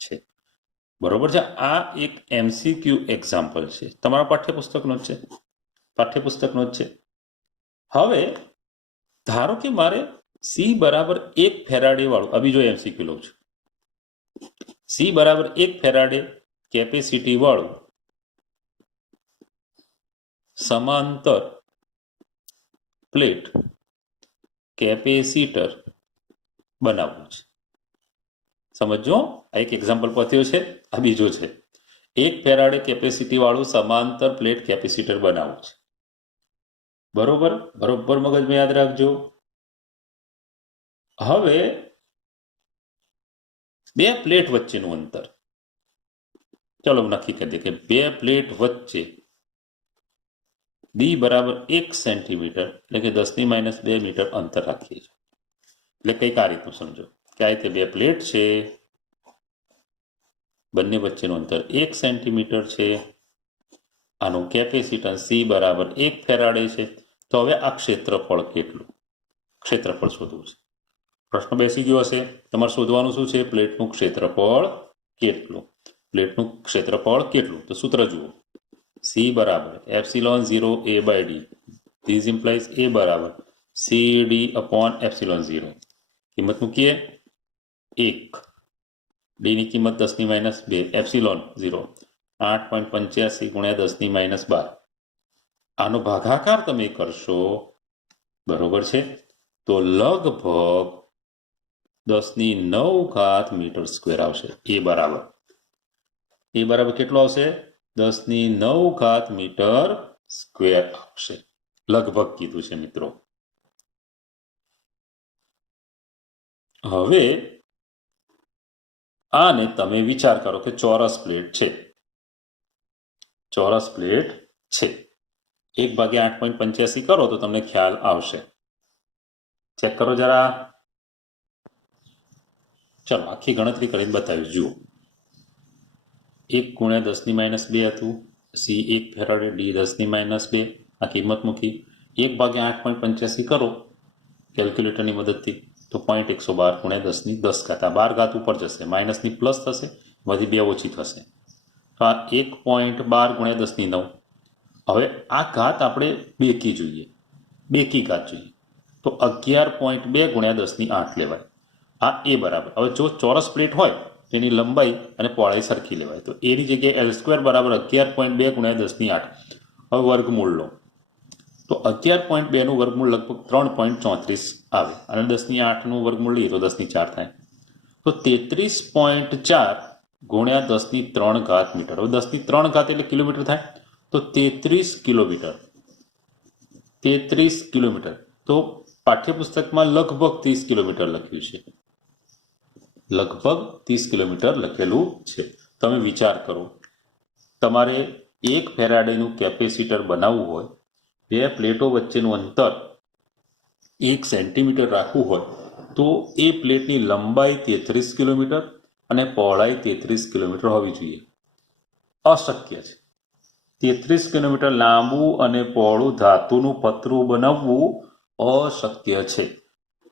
છે. બરોબર છે. આ એક MCQ એક્ઝામ્પલ છે, તમારા પાઠ્યપુસ્તકનો જ છે. હવે ધારો કે મારે સી બરાબર 1 ફેરાડે વાળું, આ બીજો એમસીક્યુ લઉં છું. સી બરાબર 1 ફેરાડે કેપેસિટી વાળું સમાંતર પ્લેટ કેપેસિટર બનાવવું છે. સમજો, આ એક એક્ઝામ્પલ પત્યો છે, આ બીજો છે. 1 ફેરાડે કેપેસિટી વાળું સમાંતર પ્લેટ કેપેસિટર બનાવવું છે. બરોબર, બરોબર મગજમાં યાદ રાખજો. હવે બે પ્લેટ વચ્ચેનું અંતર, ચલો નક્કી કરી દે કે બે પ્લેટ વચ્ચે બી બરાબર 1 સેન્ટીમીટર એટલે કે 10⁻² મીટર અંતર રાખીએ છીએ. એટલે કંઈક આ રીતનું સમજો કે આ રીતે બે પ્લેટ છે, બંને વચ્ચેનું અંતર 1 સેન્ટીમીટર છે, આનું કેપેસિટન્સ સી બરાબર 1 ફેરાડે છે. તો હવે આ ક્ષેત્રફળ કેટલું? ક્ષેત્રફળ શોધવું છે. પ્રશ્ન બેસી ગયો હશે. તમારે શોધવાનું શું છે? પ્લેટનું ક્ષેત્રફળ કેટલું. પ્લેટનું ક્ષેત્રફળ કેટલું? તો સૂત્ર જુઓ, સી બરાબર ε0 a/d. ધીસ ઇમ્પ્લાઇઝ a બરાબર CD upon ε0. કિંમત મૂકીએ 1, d ની કિંમત 10⁻², ε0 8.85 × 10⁻12. આનો ભાગાકાર તમે કરશો, બરોબર છે, તો લગભગ 10⁹ મીટર સ્ક્વેર આવશે. એ બરાબર કેટલો આવશે? 10⁹ મીટર સ્ક્વેર આવશે. લગભગ કીધું છે મિત્રો. હવે આને તમે વિચાર કરો કે ચોરસ પ્લેટ છે, ચોરસ પ્લેટ છે. 1/8.85 કરો તો તમને ખ્યાલ આવશે. ચેક કરો જરા. ચલો આખી ગણતરી કરીને બતાવ્યું. જુઓ, 1 × 10⁻² હતું, સી 1 ફેરાડે, ડી 10⁻². આ કિંમત મૂકી 1/8.85 કરો કેલ્ક્યુલેટરની મદદથી તો 0.112 × 10⁻10. આ 12 ઉપર જશે, માઇનસની પ્લસ થશે, વધી 2 ઓછી થશે. તો આ 1.12 × 10⁹. હવે આ ઘાત આપણે બેકી જોઈએ, બેકી ઘાત જોઈએ તો 11.2 × 10⁸ લેવાય. આ એ બરાબર. હવે જો ચોરસ પ્લેટ હોય તેની લંબાઈ અને પહોળાઈ સરખી લેવાય. તો એની જગ્યાએ L² બરાબર 11.2 × 10⁸. હવે વર્ગમૂળ લો તો 11.2 નું વર્ગમૂળ લગભગ 3.34 આવે અને 10⁸નું વર્ગમૂળ લઈએ તો 10⁴ થાય. તો 33.4 × 10⁻³ મીટર. હવે 10⁻³ એટલે કિલોમીટર થાય તો 33 કિલોમીટર. 33 કિલોમીટર. તો પાઠ્યપુસ્તકમાં લગભગ 30 કિલોમીટર લખ્યું છે, લગભગ 30 કિલોમીટર લખેલું છે. તમે વિચાર કરો, તમારે 1 ફેરાડેનું કેપેસિટર બનાવવું હોય, બે પ્લેટો વચ્ચેનું અંતર 1 સેન્ટીમીટર રાખવું હોય તો એ પ્લેટની લંબાઈ 33 કિલોમીટર અને પહોળાઈ 33 કિલોમીટર હોવી જોઈએ. અશક્ય છે. 33 કિલોમીટર લાંબુ અને પહોળું ધાતુનું પતરું બનાવવું અશક્ય છે.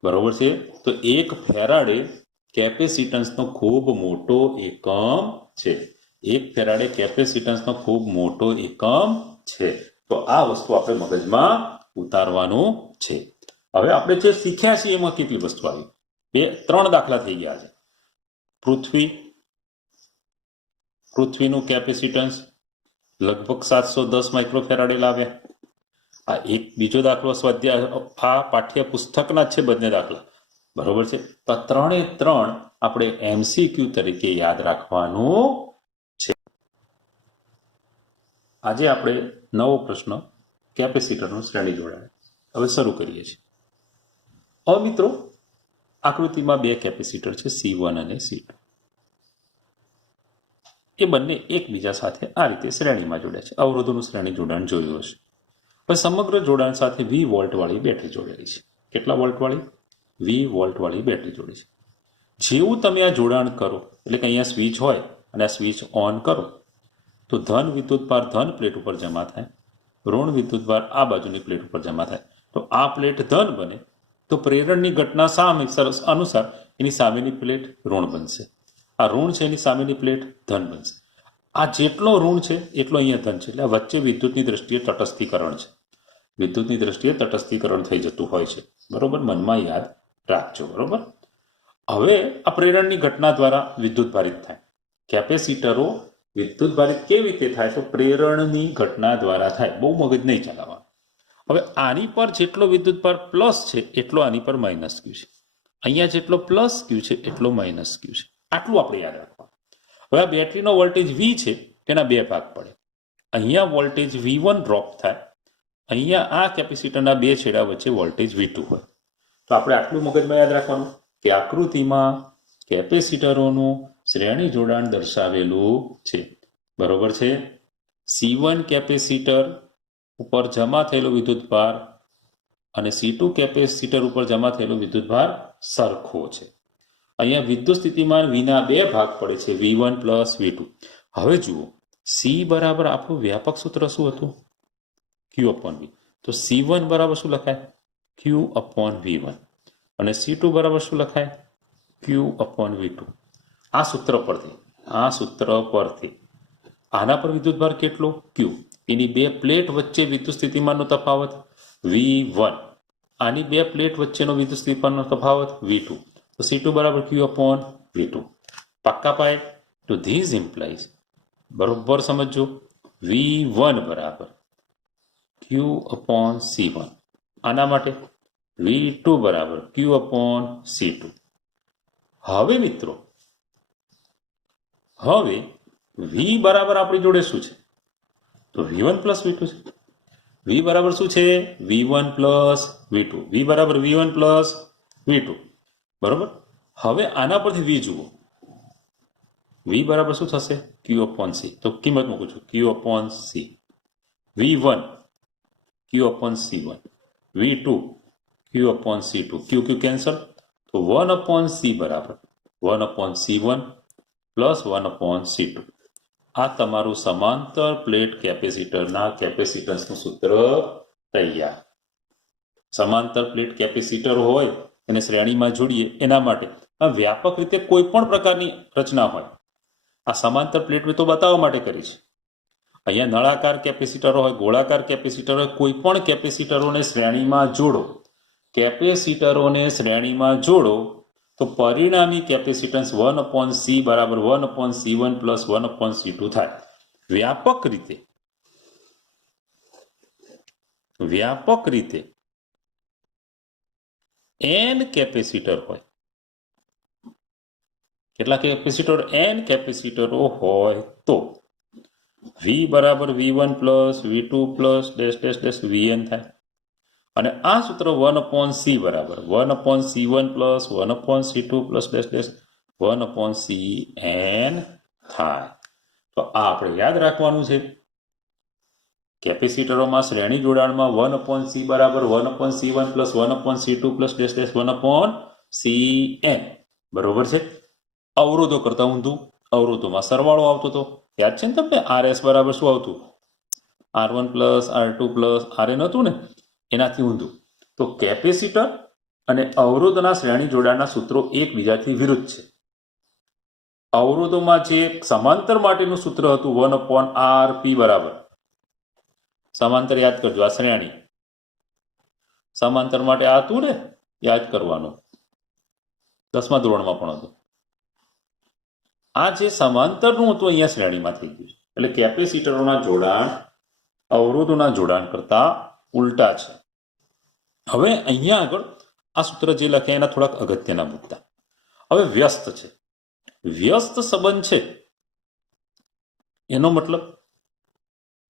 બરોબર છે. તો 1 ફેરાડે કેપેસિટન્સનો ખૂબ મોટો એકમ છે. 1 ફેરાડે કેપેસિટન્સનો ખૂબ મોટો એકમ છે. તો આ વસ્તુ આપણે મગજમાં ઉતારવાનું છે. હવે આપણે જે શીખ્યા છીએ એમાં કેટલી વસ્તુ આવી? 3 દાખલા થઈ ગયા છે. પૃથ્વીનું કેપેસિટન્સ લગભગ 710 માઇક્રોફેરાડે લાવ્યા. આ એક બીજો દાખલો સ્વાધ્યાય, આ પાઠ્યપુસ્તકના જ છે બંને દાખલા, બરોબર છે. તો 3 આપણે MCQ તરીકે યાદ રાખવાનું છે. આજે આપણે નવો પ્રશ્ન કેપેસિટરનું શ્રેણી જોડાણ હવે શરૂ કરીએ છીએ. હવે મિત્રો, આકૃતિમાં 2 કેપેસિટર છે, C1 અને C2. એ બંને એકબીજા સાથે આ રીતે શ્રેણીમાં જોડ્યા છે. અવરોધોનું શ્રેણી જોડાણ જોયું હશે. હવે સમગ્ર જોડાણ સાથે 20 વોલ્ટવાળી બેટરી જોડેલી છે. કેટલા વોલ્ટવાળી? 20 વોલ્ટવાળી બેટરી જોડી છે. જેવું તમે આ જોડાણ કરો એટલે કે અહીંયા સ્વિચ હોય અને આ સ્વિચ ઓન કરો તો ધન વિદ્યુતભાર ધન પ્લેટ ઉપર જમા થાય, ઋણ વિદ્યુતભાર આ બાજુની પ્લેટ ઉપર જમા થાય. તો આ પ્લેટ ધન બને તો પ્રેરણની ઘટના અનુસાર એની સામેની પ્લેટ ઋણ બનશે. આ ઋણ છે, એની સામેની પ્લેટ ધન બનશે. આ જેટલો ઋણ છે એટલો અહીંયા ધન છે. એટલે વચ્ચે વિદ્યુતની દ્રષ્ટિએ તટસ્થીકરણ છે. વિદ્યુતની દ્રષ્ટિએ તટસ્થીકરણ થઈ જતું હોય છે. બરોબર, મનમાં યાદ રાખજો, બરોબર. હવે આ પ્રેરણની ઘટના દ્વારા વિદ્યુત ભારિત થાય. કેપેસિટરો વિદ્યુત ભારિત કેવી રીતે થાય? તો પ્રેરણની ઘટના દ્વારા થાય. બહુ મગજ નહીં ચલાવવાનું. હવે આની પર જેટલો વિદ્યુત ભાર પ્લસ છે એટલો આની પર માઇનસ ક્યુ છે. અહીંયા જેટલો પ્લસ ક્યુ છે એટલો માઇનસ ક્યુ છે. આટલું આપણે યાદ રાખવાનું. હવે આ બેટરીનો વોલ્ટેજ વી છે તેના બે ભાગ પડે. અહીંયા વોલ્ટેજ V1 ડ્રોપ થાય, અહીંયા આ કેપેસિટરના બે છેડા વચ્ચે વોલ્ટેજ V2 હોય. તો આપણે આટલું મગજમાં યાદ રાખવાનું કે આકૃતિમાં કેપેસિટરોનું શ્રેણી જોડાણ દર્શાવેલું છે, બરોબર છે. C1 કેપેસિટર ઉપર જમા થયેલો વિદ્યુતભાર અને C2 કેપેસિટર ઉપર જમા થયેલો વિદ્યુતભાર સરખો છે. અહીંયા વિદ્યુત સ્થિતિમાન Vના બે ભાગ પડે છે, V1 પ્લસ V2. હવે જુઓ, C બરાબર આપણું વ્યાપક સૂત્ર શું હતું? Q upon V. તો C1 બરાબર શું લખાય? Q upon V1. અને C2 બરાબર શું લખાય? Q upon V2. આ સૂત્ર પરથી આના પર વિદ્યુતભાર કેટલો? Q. એની બે પ્લેટ વચ્ચે વિદ્યુત સ્થિતિમાનનો તફાવત V1. આની બે પ્લેટ વચ્ચેનો વિદ્યુત સ્થિતિમાનનો તફાવત V2. તો C2 બરાબર Q અપોન V2. પાક્કા પાય. તો ધીસ ઇમ્પ્લાઇઝ, બરોબર સમજો, V1 બરાબર Q અપોન C1. આના માટે V2 બરાબર Q અપોન C2. હવે મિત્રો, હવે V બરાબર આપણી જોડે શું છે? તો V1 પ્લસ V2 છે. V બરાબર શું છે? V1 plus V2. V બરાબર V1 પ્લસ V2, બરોબર. હવે આના પરથી V જુઓ, V બરાબર શું થશે? Q upon C. તો કિંમત મૂકું છું, Q upon C. V1 Q upon C1. V2 Q upon C2. Q cancel. તો 1 અપોન C બરાબર 1 upon C1 plus 1 upon C2. આ તમારું સમાંતર પ્લેટ કેપેસિટરના કેપેસિટન્સનું સૂત્ર તૈયાર. સમાંતર પ્લેટ કેપેસિટર હોય એને શ્રેણીમાં જોડીએ એના માટે આ વ્યાપક રીતે કોઈ પણ પ્રકારની રચના હોય, આ સમાંતર પ્લેટ તો બતાવવા માટે કરી છે. અહીંયા નળાકાર કેપેસિટર હોય, ગોળાકાર કેપેસિટર હોય, કોઈ પણ કેપેસિટરોને શ્રેણીમાં જોડો, તો પરિણામી કેપેસિટન્સ 1 અપોન C બરાબર 1 upon C1 plus 1 upon C2 થાય. વ્યાપક રીતે n કેપેસિટર હોય, કેટલા કેપેસિટર? n કેપેસિટરો હોય તો V બરાબર V1 plus V2 plus dash dash dash Vn થાય. અને આ સૂત્ર 1 અપોન C બરાબર 1 upon C1 plus 1 upon C2 plus dash dash 1 upon Cn થાય. તો આ આપણે યાદ રાખવાનું છે. કેપેસિટરોમાં શ્રેણી જોડાણમાં 1 અપોન C બરાબર 1 upon C1 plus 1 upon C2 plus dash dash 1 upon Cn, બરોબર છે. અવરોધો કરતા ઊંધું, અવરોધોમાં સરવાળો આવતો હતો, યાદ છે ને તમને? RS બરાબર શું આવતું? R1 plus R2 plus Rn હતું ને, એનાથી ઊંધું. તો કેપેસિટર અને અવરોધના શ્રેણી જોડાણના સૂત્રો એકબીજાથી વિરુદ્ધ છે. અવરોધોમાં જે સમાંતર માટેનું સૂત્ર હતું 1 અપોન Rp બરાબર, સમાંતર યાદ કરજો, આ શ્રેણી સમાંતર માટે આ હતું ને, યાદ કરવાનું, 10મા ધોરણમાં પણ હતું. આ જે સમાંતરનું હતું અહીંયા શ્રેણીમાં થઈ ગયું છે. એટલે કેપેસિટરોના જોડાણ અવરોધોના જોડાણ કરતા ઉલટા છે. હવે અહીંયા આગળ આ સૂત્ર જે લખ્યા એના થોડાક અગત્યના મુદ્દા. હવે વ્યસ્ત છે, વ્યસ્ત સંબંધ છે એનો મતલબ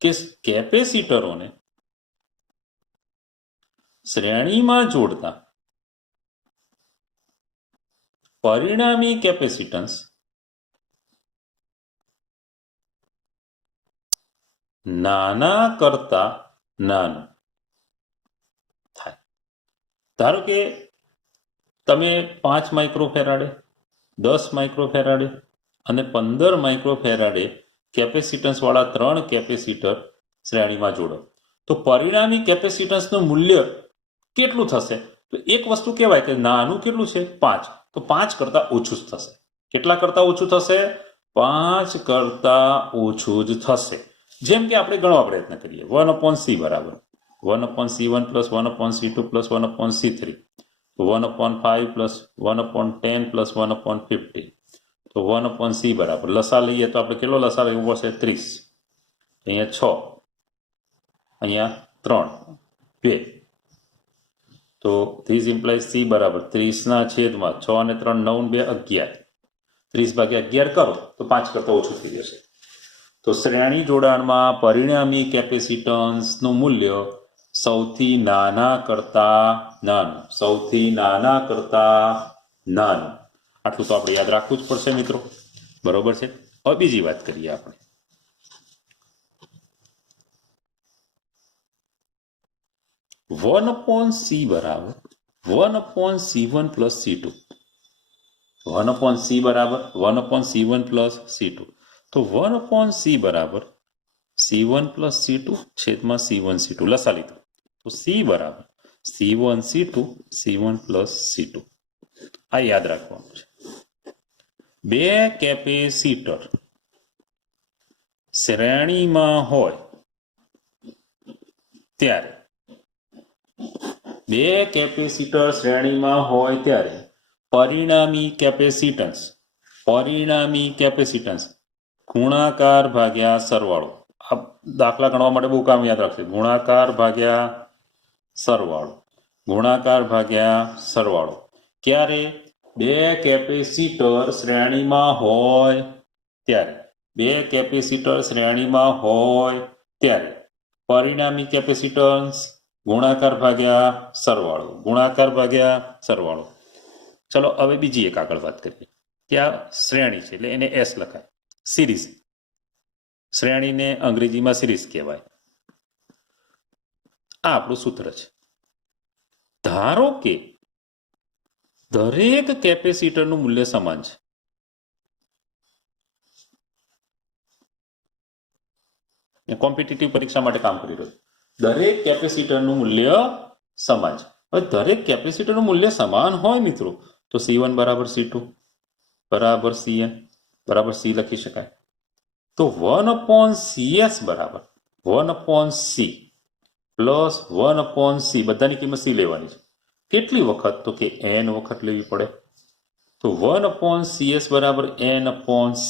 કે કેપેસિટરોને શ્રેણીમાં જોડતા પરિણામી કેપેસિટન્સ નાના કરતા નાનું થાય. ધારો કે તમે 5 માઇક્રોફેરાડે, 10 માઇક્રોફેરાડે અને 15 માઇક્રોફેરાડે કેપેસિટન્સ વાળા 3 કેપેસિટર શ્રેણીમાં જોડો, તો પરિણામી કેપેસિટન્સનું મૂલ્ય કેટલું થશે? તો એક વસ્તુ કહેવાય કે નાનું કેટલું છે? 5. તો 5 કરતા ઓછું જ થશે. કેટલા કરતા ઓછું થશે? 5 કરતા ઓછું જ થશે. જેમ કે આપણે ગણવા પ્રયત્ન કરીએ, 1 અપોન C બરાબર 1 upon C1 plus 1 upon C2 plus 1 upon C3. 1/5 plus 1/10 plus 1/50. તો 1/c બરાબર લસા લઈએ તો આપણે કેટલો લસા લેવો પડશે? 30. અહીંયા 6, અહીંયા 3, 2. તો ધીસ ઇમ્પ્લાઇઝ c બરાબર 30 ના છેદમાં 6 અને 3 9 2 11. 30 ભાગ્યા 11 કરો તો 5 કરતાં ઓછું થઈ જશે. તો શ્રેણી જોડાણમાં પરિણામી કેપેસિટન્સનું મૂલ્ય સૌથી નાના કરતા નાનું, સૌથી નાના કરતા નાનું. આટલું તો આપણે યાદ રાખવું જ પડશે મિત્રો, બરોબર છે. હવે બીજી વાત કરીએ આપણે. c બરાબર 1/c1 પ્લસ c2. 1/c બરાબર 1/c1 પ્લસ c2. તો 1/c બરાબર c1 પ્લસ c2 છેદમાં c1 c2 લસા લીધું. તો c બરાબર c1 c2 c1 plus c2. આ યાદ રાખવાનું છે. બે કેપેસિટર શ્રેણીમાં હોય ત્યારે પરિણામી કેપેસિટન્સ ગુણાકાર ભાગ્યા સરવાળો. આ દાખલા ગણવા માટે બહુ કામ યાદ રાખશે. ગુણાકાર ભાગ્યા સરવાળો. ક્યારે? બે કેપેસિટર શ્રેણીમાં હોય ત્યારે પરિણામી કેપેસિટન્સ ગુણાકાર ભાગ્યા સરવાળો. ચલો હવે બીજી એક આગળ વાત કરીએ. ત્યાં શ્રેણી છે એટલે એને S લખાય. સિરીઝ, શ્રેણીને અંગ્રેજીમાં સિરીઝ કહેવાય. આ આપણું સૂત્ર છે. ધારો કે દરેક કેપેસિટરનું મૂલ્ય સમાન છે. કોમ્પિટિટિવ પરીક્ષા માટે કામ કરી રહ્યું. દરેક કેપેસિટરનું મૂલ્ય સમાન છે. હવે દરેક કેપેસિટરનું મૂલ્ય સમાન હોય મિત્રો તો C1 બરાબર C2 બરાબર Cn બરાબર C લખી શકાય. તો 1/CS બરાબર 1/C પ્લસ 1/C બધાની કિંમત C લેવાની છે. કેટલી વખત? તો કે n વખત લેવી પડે. તો 1/CS બરાબર n/C.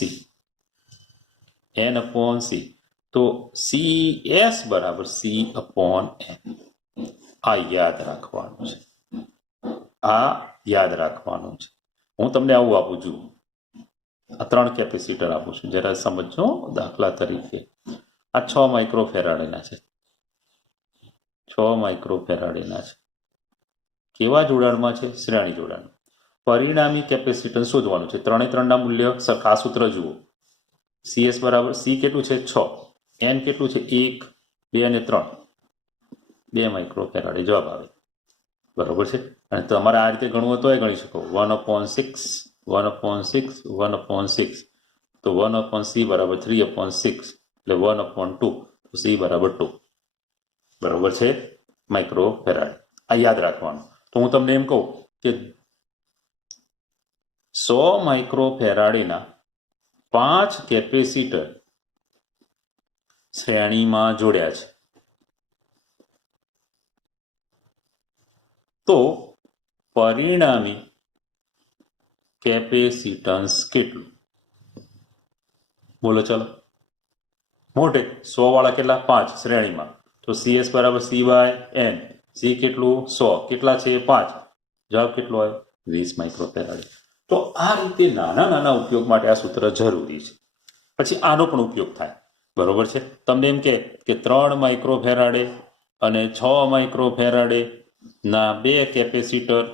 તો CS બરાબર C/n. આ યાદ રાખવાનું છે. હું તમને આવું આપું છું. આ 3 કેપેસિટર આપું છું, જરા સમજો. દાખલા તરીકે આ 6 માઇક્રોફેરાડેના છે. કેવા જોડાણમાં છે? શ્રેણી જોડાણ. પરિણામી કેપેસિટન્સ શોધવાનું છે. 3 ના મૂલ્ય સરખા. સૂત્ર જુઓ. CS બરાબર C કેટલું છે? 6. n કેટલું છે? 1, 2 અને 3. 2 માઇક્રોફેરાડે જવાબ આવે. બરોબર છે. અને તમારે આ રીતે ગણવું તો ગણી શકો. 1/6. તો 1/C બરાબર 3/6 એટલે 1/2. તો C બરાબર 2. બરોબર છે, માઇક્રોફેરાડ. આ યાદ રાખવાનું. તો હું તમને એમ કહું કે 100 માઇક્રોફેરાડેના 5 કેપેસિટર શ્રેણીમાં જોડ્યા છે. તો પરિણામી કેપેસિટન્સ કેટલું? બોલો ચલો. મોટે 100 વાળા કેટલા? 5 શ્રેણીમાં. તો CS બરાબર C/n. C કેટલું? 100. કેટલા છે? 5. જવાબ કેટલો આવ્યો? 20 માઇક્રોફેરાડ. તો આ રીતે નાના ઉપયોગ માટે આ સૂત્ર જરૂરી છે. પછી આનો પણ ઉપયોગ થાય. બરોબર છે. તમને એમ કે 3 માઇક્રોફેરાડે અને 6 માઇક્રોફેરાડે ના 2 કેપેસિટર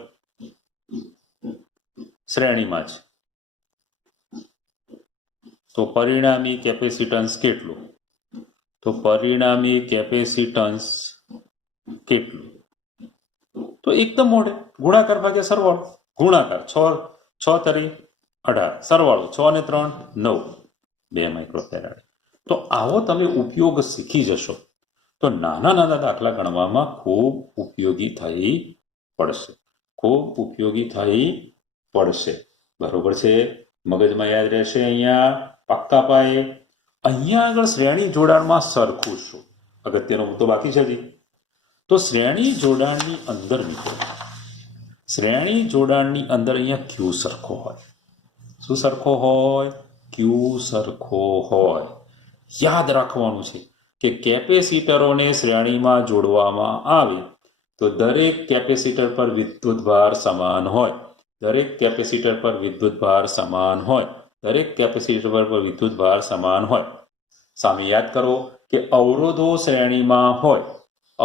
શ્રેણીમાં છે. તો પરિણામી કેપેસિટન્સ કેટલું? તો એકદમ મોડે ગુણાકાર ભાગ્યા સરવાળો. ગુણાકાર 6 તરી 18, સરવાળો 6 અને 3 9, 2 માઇક્રોફેરાડ. તો આવો તમે ઉપયોગ શીખી જશો તો નાના દાખલા ગણવામાં ખૂબ ઉપયોગી થઈ પડશે. બરોબર છે. મગજમાં યાદ રહેશે. અહીંયા પાક્કા પાયે. અહીંયા આગળ શ્રેણી જોડાણમાં સરખું શું? અગત્યનો મુદ્દો બાકી છે હજી. તો શ્રેણી જોડાણની અંદર મિત્રો શ્રેણી જોડાણની અંદર અહીંયા ક્યુ સરખો હોય. શું સરખો હોય? ક્યુ સરખો હોય. યાદ રાખવાનું છે કે કેપેસિટરોને શ્રેણીમાં જોડવામાં આવે તો દરેક કેપેસિટર પર વિદ્યુતભાર સમાન હોય. દરેક કેપેસિટર પર વિદ્યુતભાર સમાન હોય. દરેક કેપેસિટર પર વિદ્યુતભાર સમાન હોય. સામે યાદ કરો કે અવરોધો શ્રેણીમાં હોય.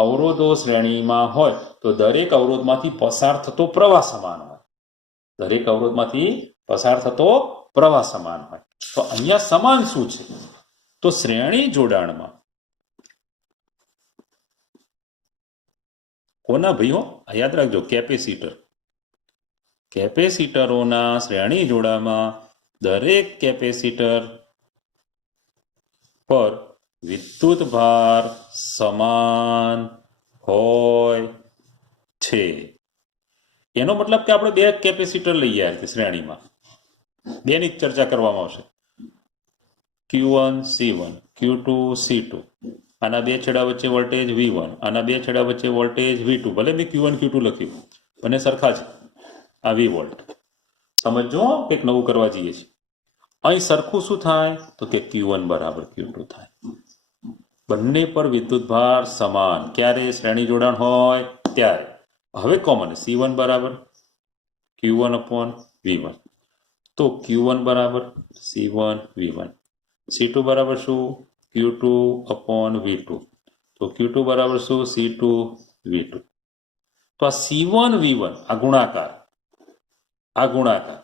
અવરોધો શ્રેણીમાં હોય તો દરેક અવરોધમાંથી પસાર થતો પ્રવાહ સમાન હોય. દરેક અવરોધમાંથી પસાર થતો પ્રવાહ સમાન હોય. તો અહીંયા સમાન શું છે? તો શ્રેણી જોડાણમાં કોના ભાઈઓ? યાદ રાખજો, કેપેસિટર. કેપેસિટરોના શ્રેણી જોડાણમાં દરેક કેપેસિટર પર વિદ્યુત ભાર સમાન હોય છે. એનો મતલબ કે આપણે બે કેપેસિટર લઈએ આ રીતે શ્રેણીમાં. બેની જ ચર્ચા કરવામાં આવશે. Q1 C1, Q2 C2. આના બે છેડા વચ્ચે વોલ્ટેજ V1, આના બે છેડા વચ્ચે વોલ્ટેજ V2. ભલે મેં Q1 Q2 લખ્યું, બંને સરખા છે. આ V વોલ્ટ. સમજો કંઈક નવું કરવા જઈએ છીએ. અહીં સરખું શું થાય? તો કે Q1 બરાબર Q2 થાય. બંને પર વિદ્યુતભાર સમાન. ક્યારે? શ્રેણી જોડાણ હોય ત્યારે. હવે કોમન C1 બરાબર Q1 upon V1. તો Q1 બરાબર C1 V1. C2 બરાબર શું? Q2 upon V2. તો Q2 બરાબર શું? C2 V2. તો આ C1 V1 આ ગુણાકાર, આ ગુણાકાર,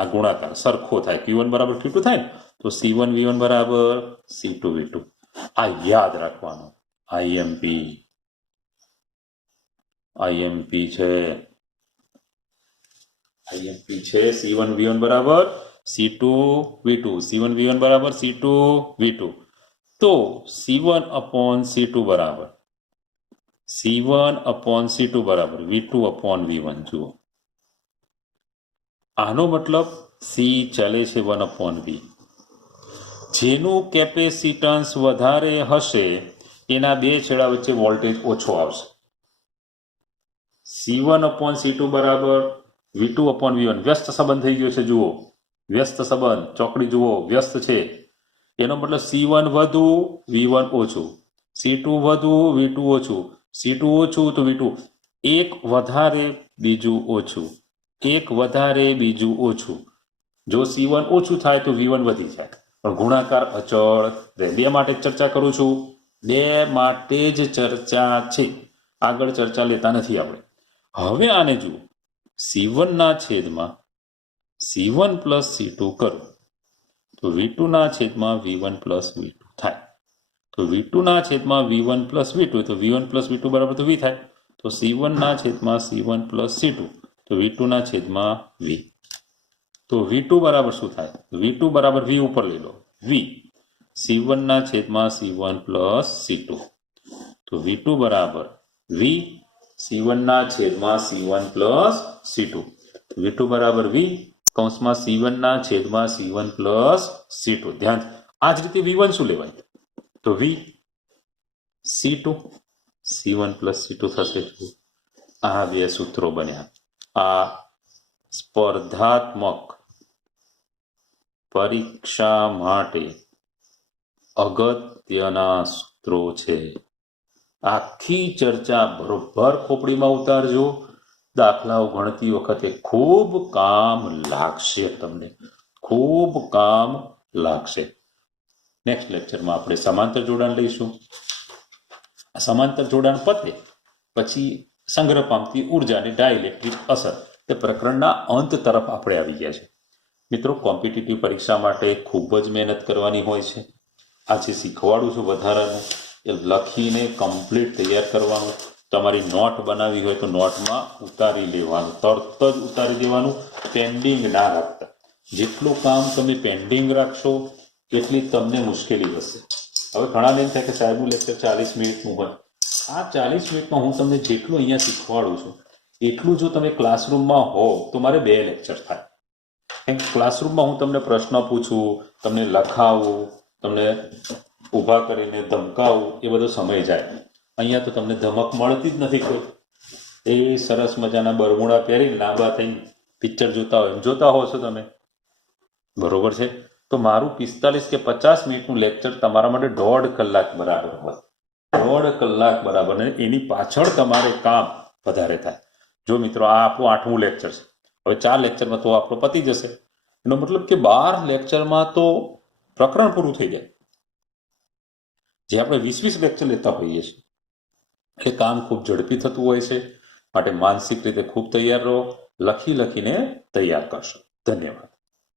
આ ગુણાકાર સરખો થાય. Q1 બરાબર Q2 થાય ને, તો C1 V1 બરાબર C2 V2. આ યાદ રાખવાનું. IMP છે. IMP છે. C1 V1 બરાબર C2 V2. C1 V1 બરાબર C2 V2. તો C1 upon C2 બરાબર C1 upon C2 બરાબર V2 upon V1. જુઓ, આનો મતલબ C ચાલે છે 1 upon V. જેનું કેપેસિટન્સ વધારે હશે એના બે છેડા વચ્ચે વોલ્ટેજ ઓછો આવશે. C1 upon C2 બરાબર V2 upon V1. વ્યસ્ત સંબંધ થઈ ગયો છે. જુઓ, વ્યસ્ત સંબંધ, ચોકડી જુઓ, વ્યસ્ત છે. એનો મતલબ C1 વધુ V1 ઓછું, C2 વધુ V2 ઓછું, C2 ઓછું તો V2. એક વધારે બીજું ઓછું, એક વધારે બીજું ઓછું. જો C1 ઓછું થાય તો V1 વધી જાય. પણ ગુણાકાર અચળ રહે. બે માટે જ ચર્ચા કરું છું. બે માટે જ ચર્ચા છે. આગળ ચર્ચા લેતા નથી આપણે. હવે આને જુઓ, C1 ના છેદમાં C1 પ્લસ C2 કરો તો V2 ના છેદમાં V1 પ્લસ V2 થાય. તો V2 ના છેદમાં V1 પ્લસ V2 તો V1 પ્લસ V2 બરાબર તો V થાય. તો C1 ના છેદમાં C1 પ્લસ C2 તો V2 ના છેદમાં V. તો V2 બરાબર શું થાય? V2 બરાબર V ઉપર લઈ લો, V. C1 ના છેદમાં C1 પ્લસ C2 તો V2 બરાબર V. C1 ના છેદમાં C1 પ્લસ C2 V2 બરાબર V કૌંસમાં C1 ના છેદમાં C1 પ્લસ C2. ધ્યાન, આ જ રીતે V1 શું લેવાય? તો V C2 C1 plus C2 થશે. આ બે સૂત્રો બન્યા. આ સ્પર્ધાત્મક પરીક્ષા માટે અગત્યના સૂત્રો છે. આખી ચર્ચા બરોબર ખોપડીમાં ઉતારજો. દાખલાઓ ગણતી વખતે ખૂબ કામ લાગશે. તમને ખૂબ કામ લાગશે. નેક્સ્ટ લેક્ચરમાં આપણે સમાંતર જોડાણ લઈશું. સમાંતર જોડાણ પતે પછી સંગ્રહ પામતી ઉર્જાની ડાઇલેક્ટ્રિક અસર, તે પ્રકરણના અંત તરફ આપણે આવી ગયા છે. મિત્રો, કોમ્પિટિટિવ પરીક્ષા માટે ખૂબ જ મહેનત કરવાની હોય છે. આજે શીખવાડું છું વધારાનું એ લખીને કમ્પ્લીટ તૈયાર કરવાનું. તમારી નોટ બનાવી હોય તો નોટમાં ઉતારી લેવાનું, તરત જ ઉતારી દેવાનું, પેન્ડિંગ ના રાખતા. જેટલું કામ તમે પેન્ડિંગ રાખશો એટલી તમને મુશ્કેલી હશે. હવે ઘણાને એમ થાય કે સાહેબનું લેક્ચર 40 મિનિટનું હોય. આ 40 મિનિટમાં હું તમને જેટલું અહીંયા શીખવાડું છું એટલું જો તમે ક્લાસરૂમમાં હો તો મારે 2 લેક્ચર થાય. ક્લાસરૂમમાં હું તમને પ્રશ્ન પૂછું, તમને લખાવું, તમને ઊભા કરીને ધમકાવું, એ બધો સમય જાય. અહીંયા તો તમને ધમક મળતી જ નથી કોઈ. એ સરસ મજાના બરમુડા પહેરીને લાંબા થઈને પિક્ચર જોતા હોય, જોતા હો છો તમે, બરોબર છે. તો મારું 45 કે 50 મિનિટનું લેક્ચર તમારા માટે 1.5 કલાક બરાબર હોય, 1.5 કલાક બરાબર, ને એની પાછળ તમારે કામ વધારે થાય. જો મિત્રો, આ આપણું 8મું લેક્ચર છે. હવે 4 લેક્ચરમાં તો આપણો પતી જશે. એનો મતલબ કે 12 લેક્ચરમાં તો પ્રકરણ પૂરું થઈ જાય, જે આપણે 20 લેક્ચર લેતા હોઈએ છીએ. એ કામ ખૂબ ઝડપી થતું હોય છે. માટે માનસિક રીતે ખૂબ તૈયાર રહો, લખીને તૈયાર કરશો. ધન્યવાદ.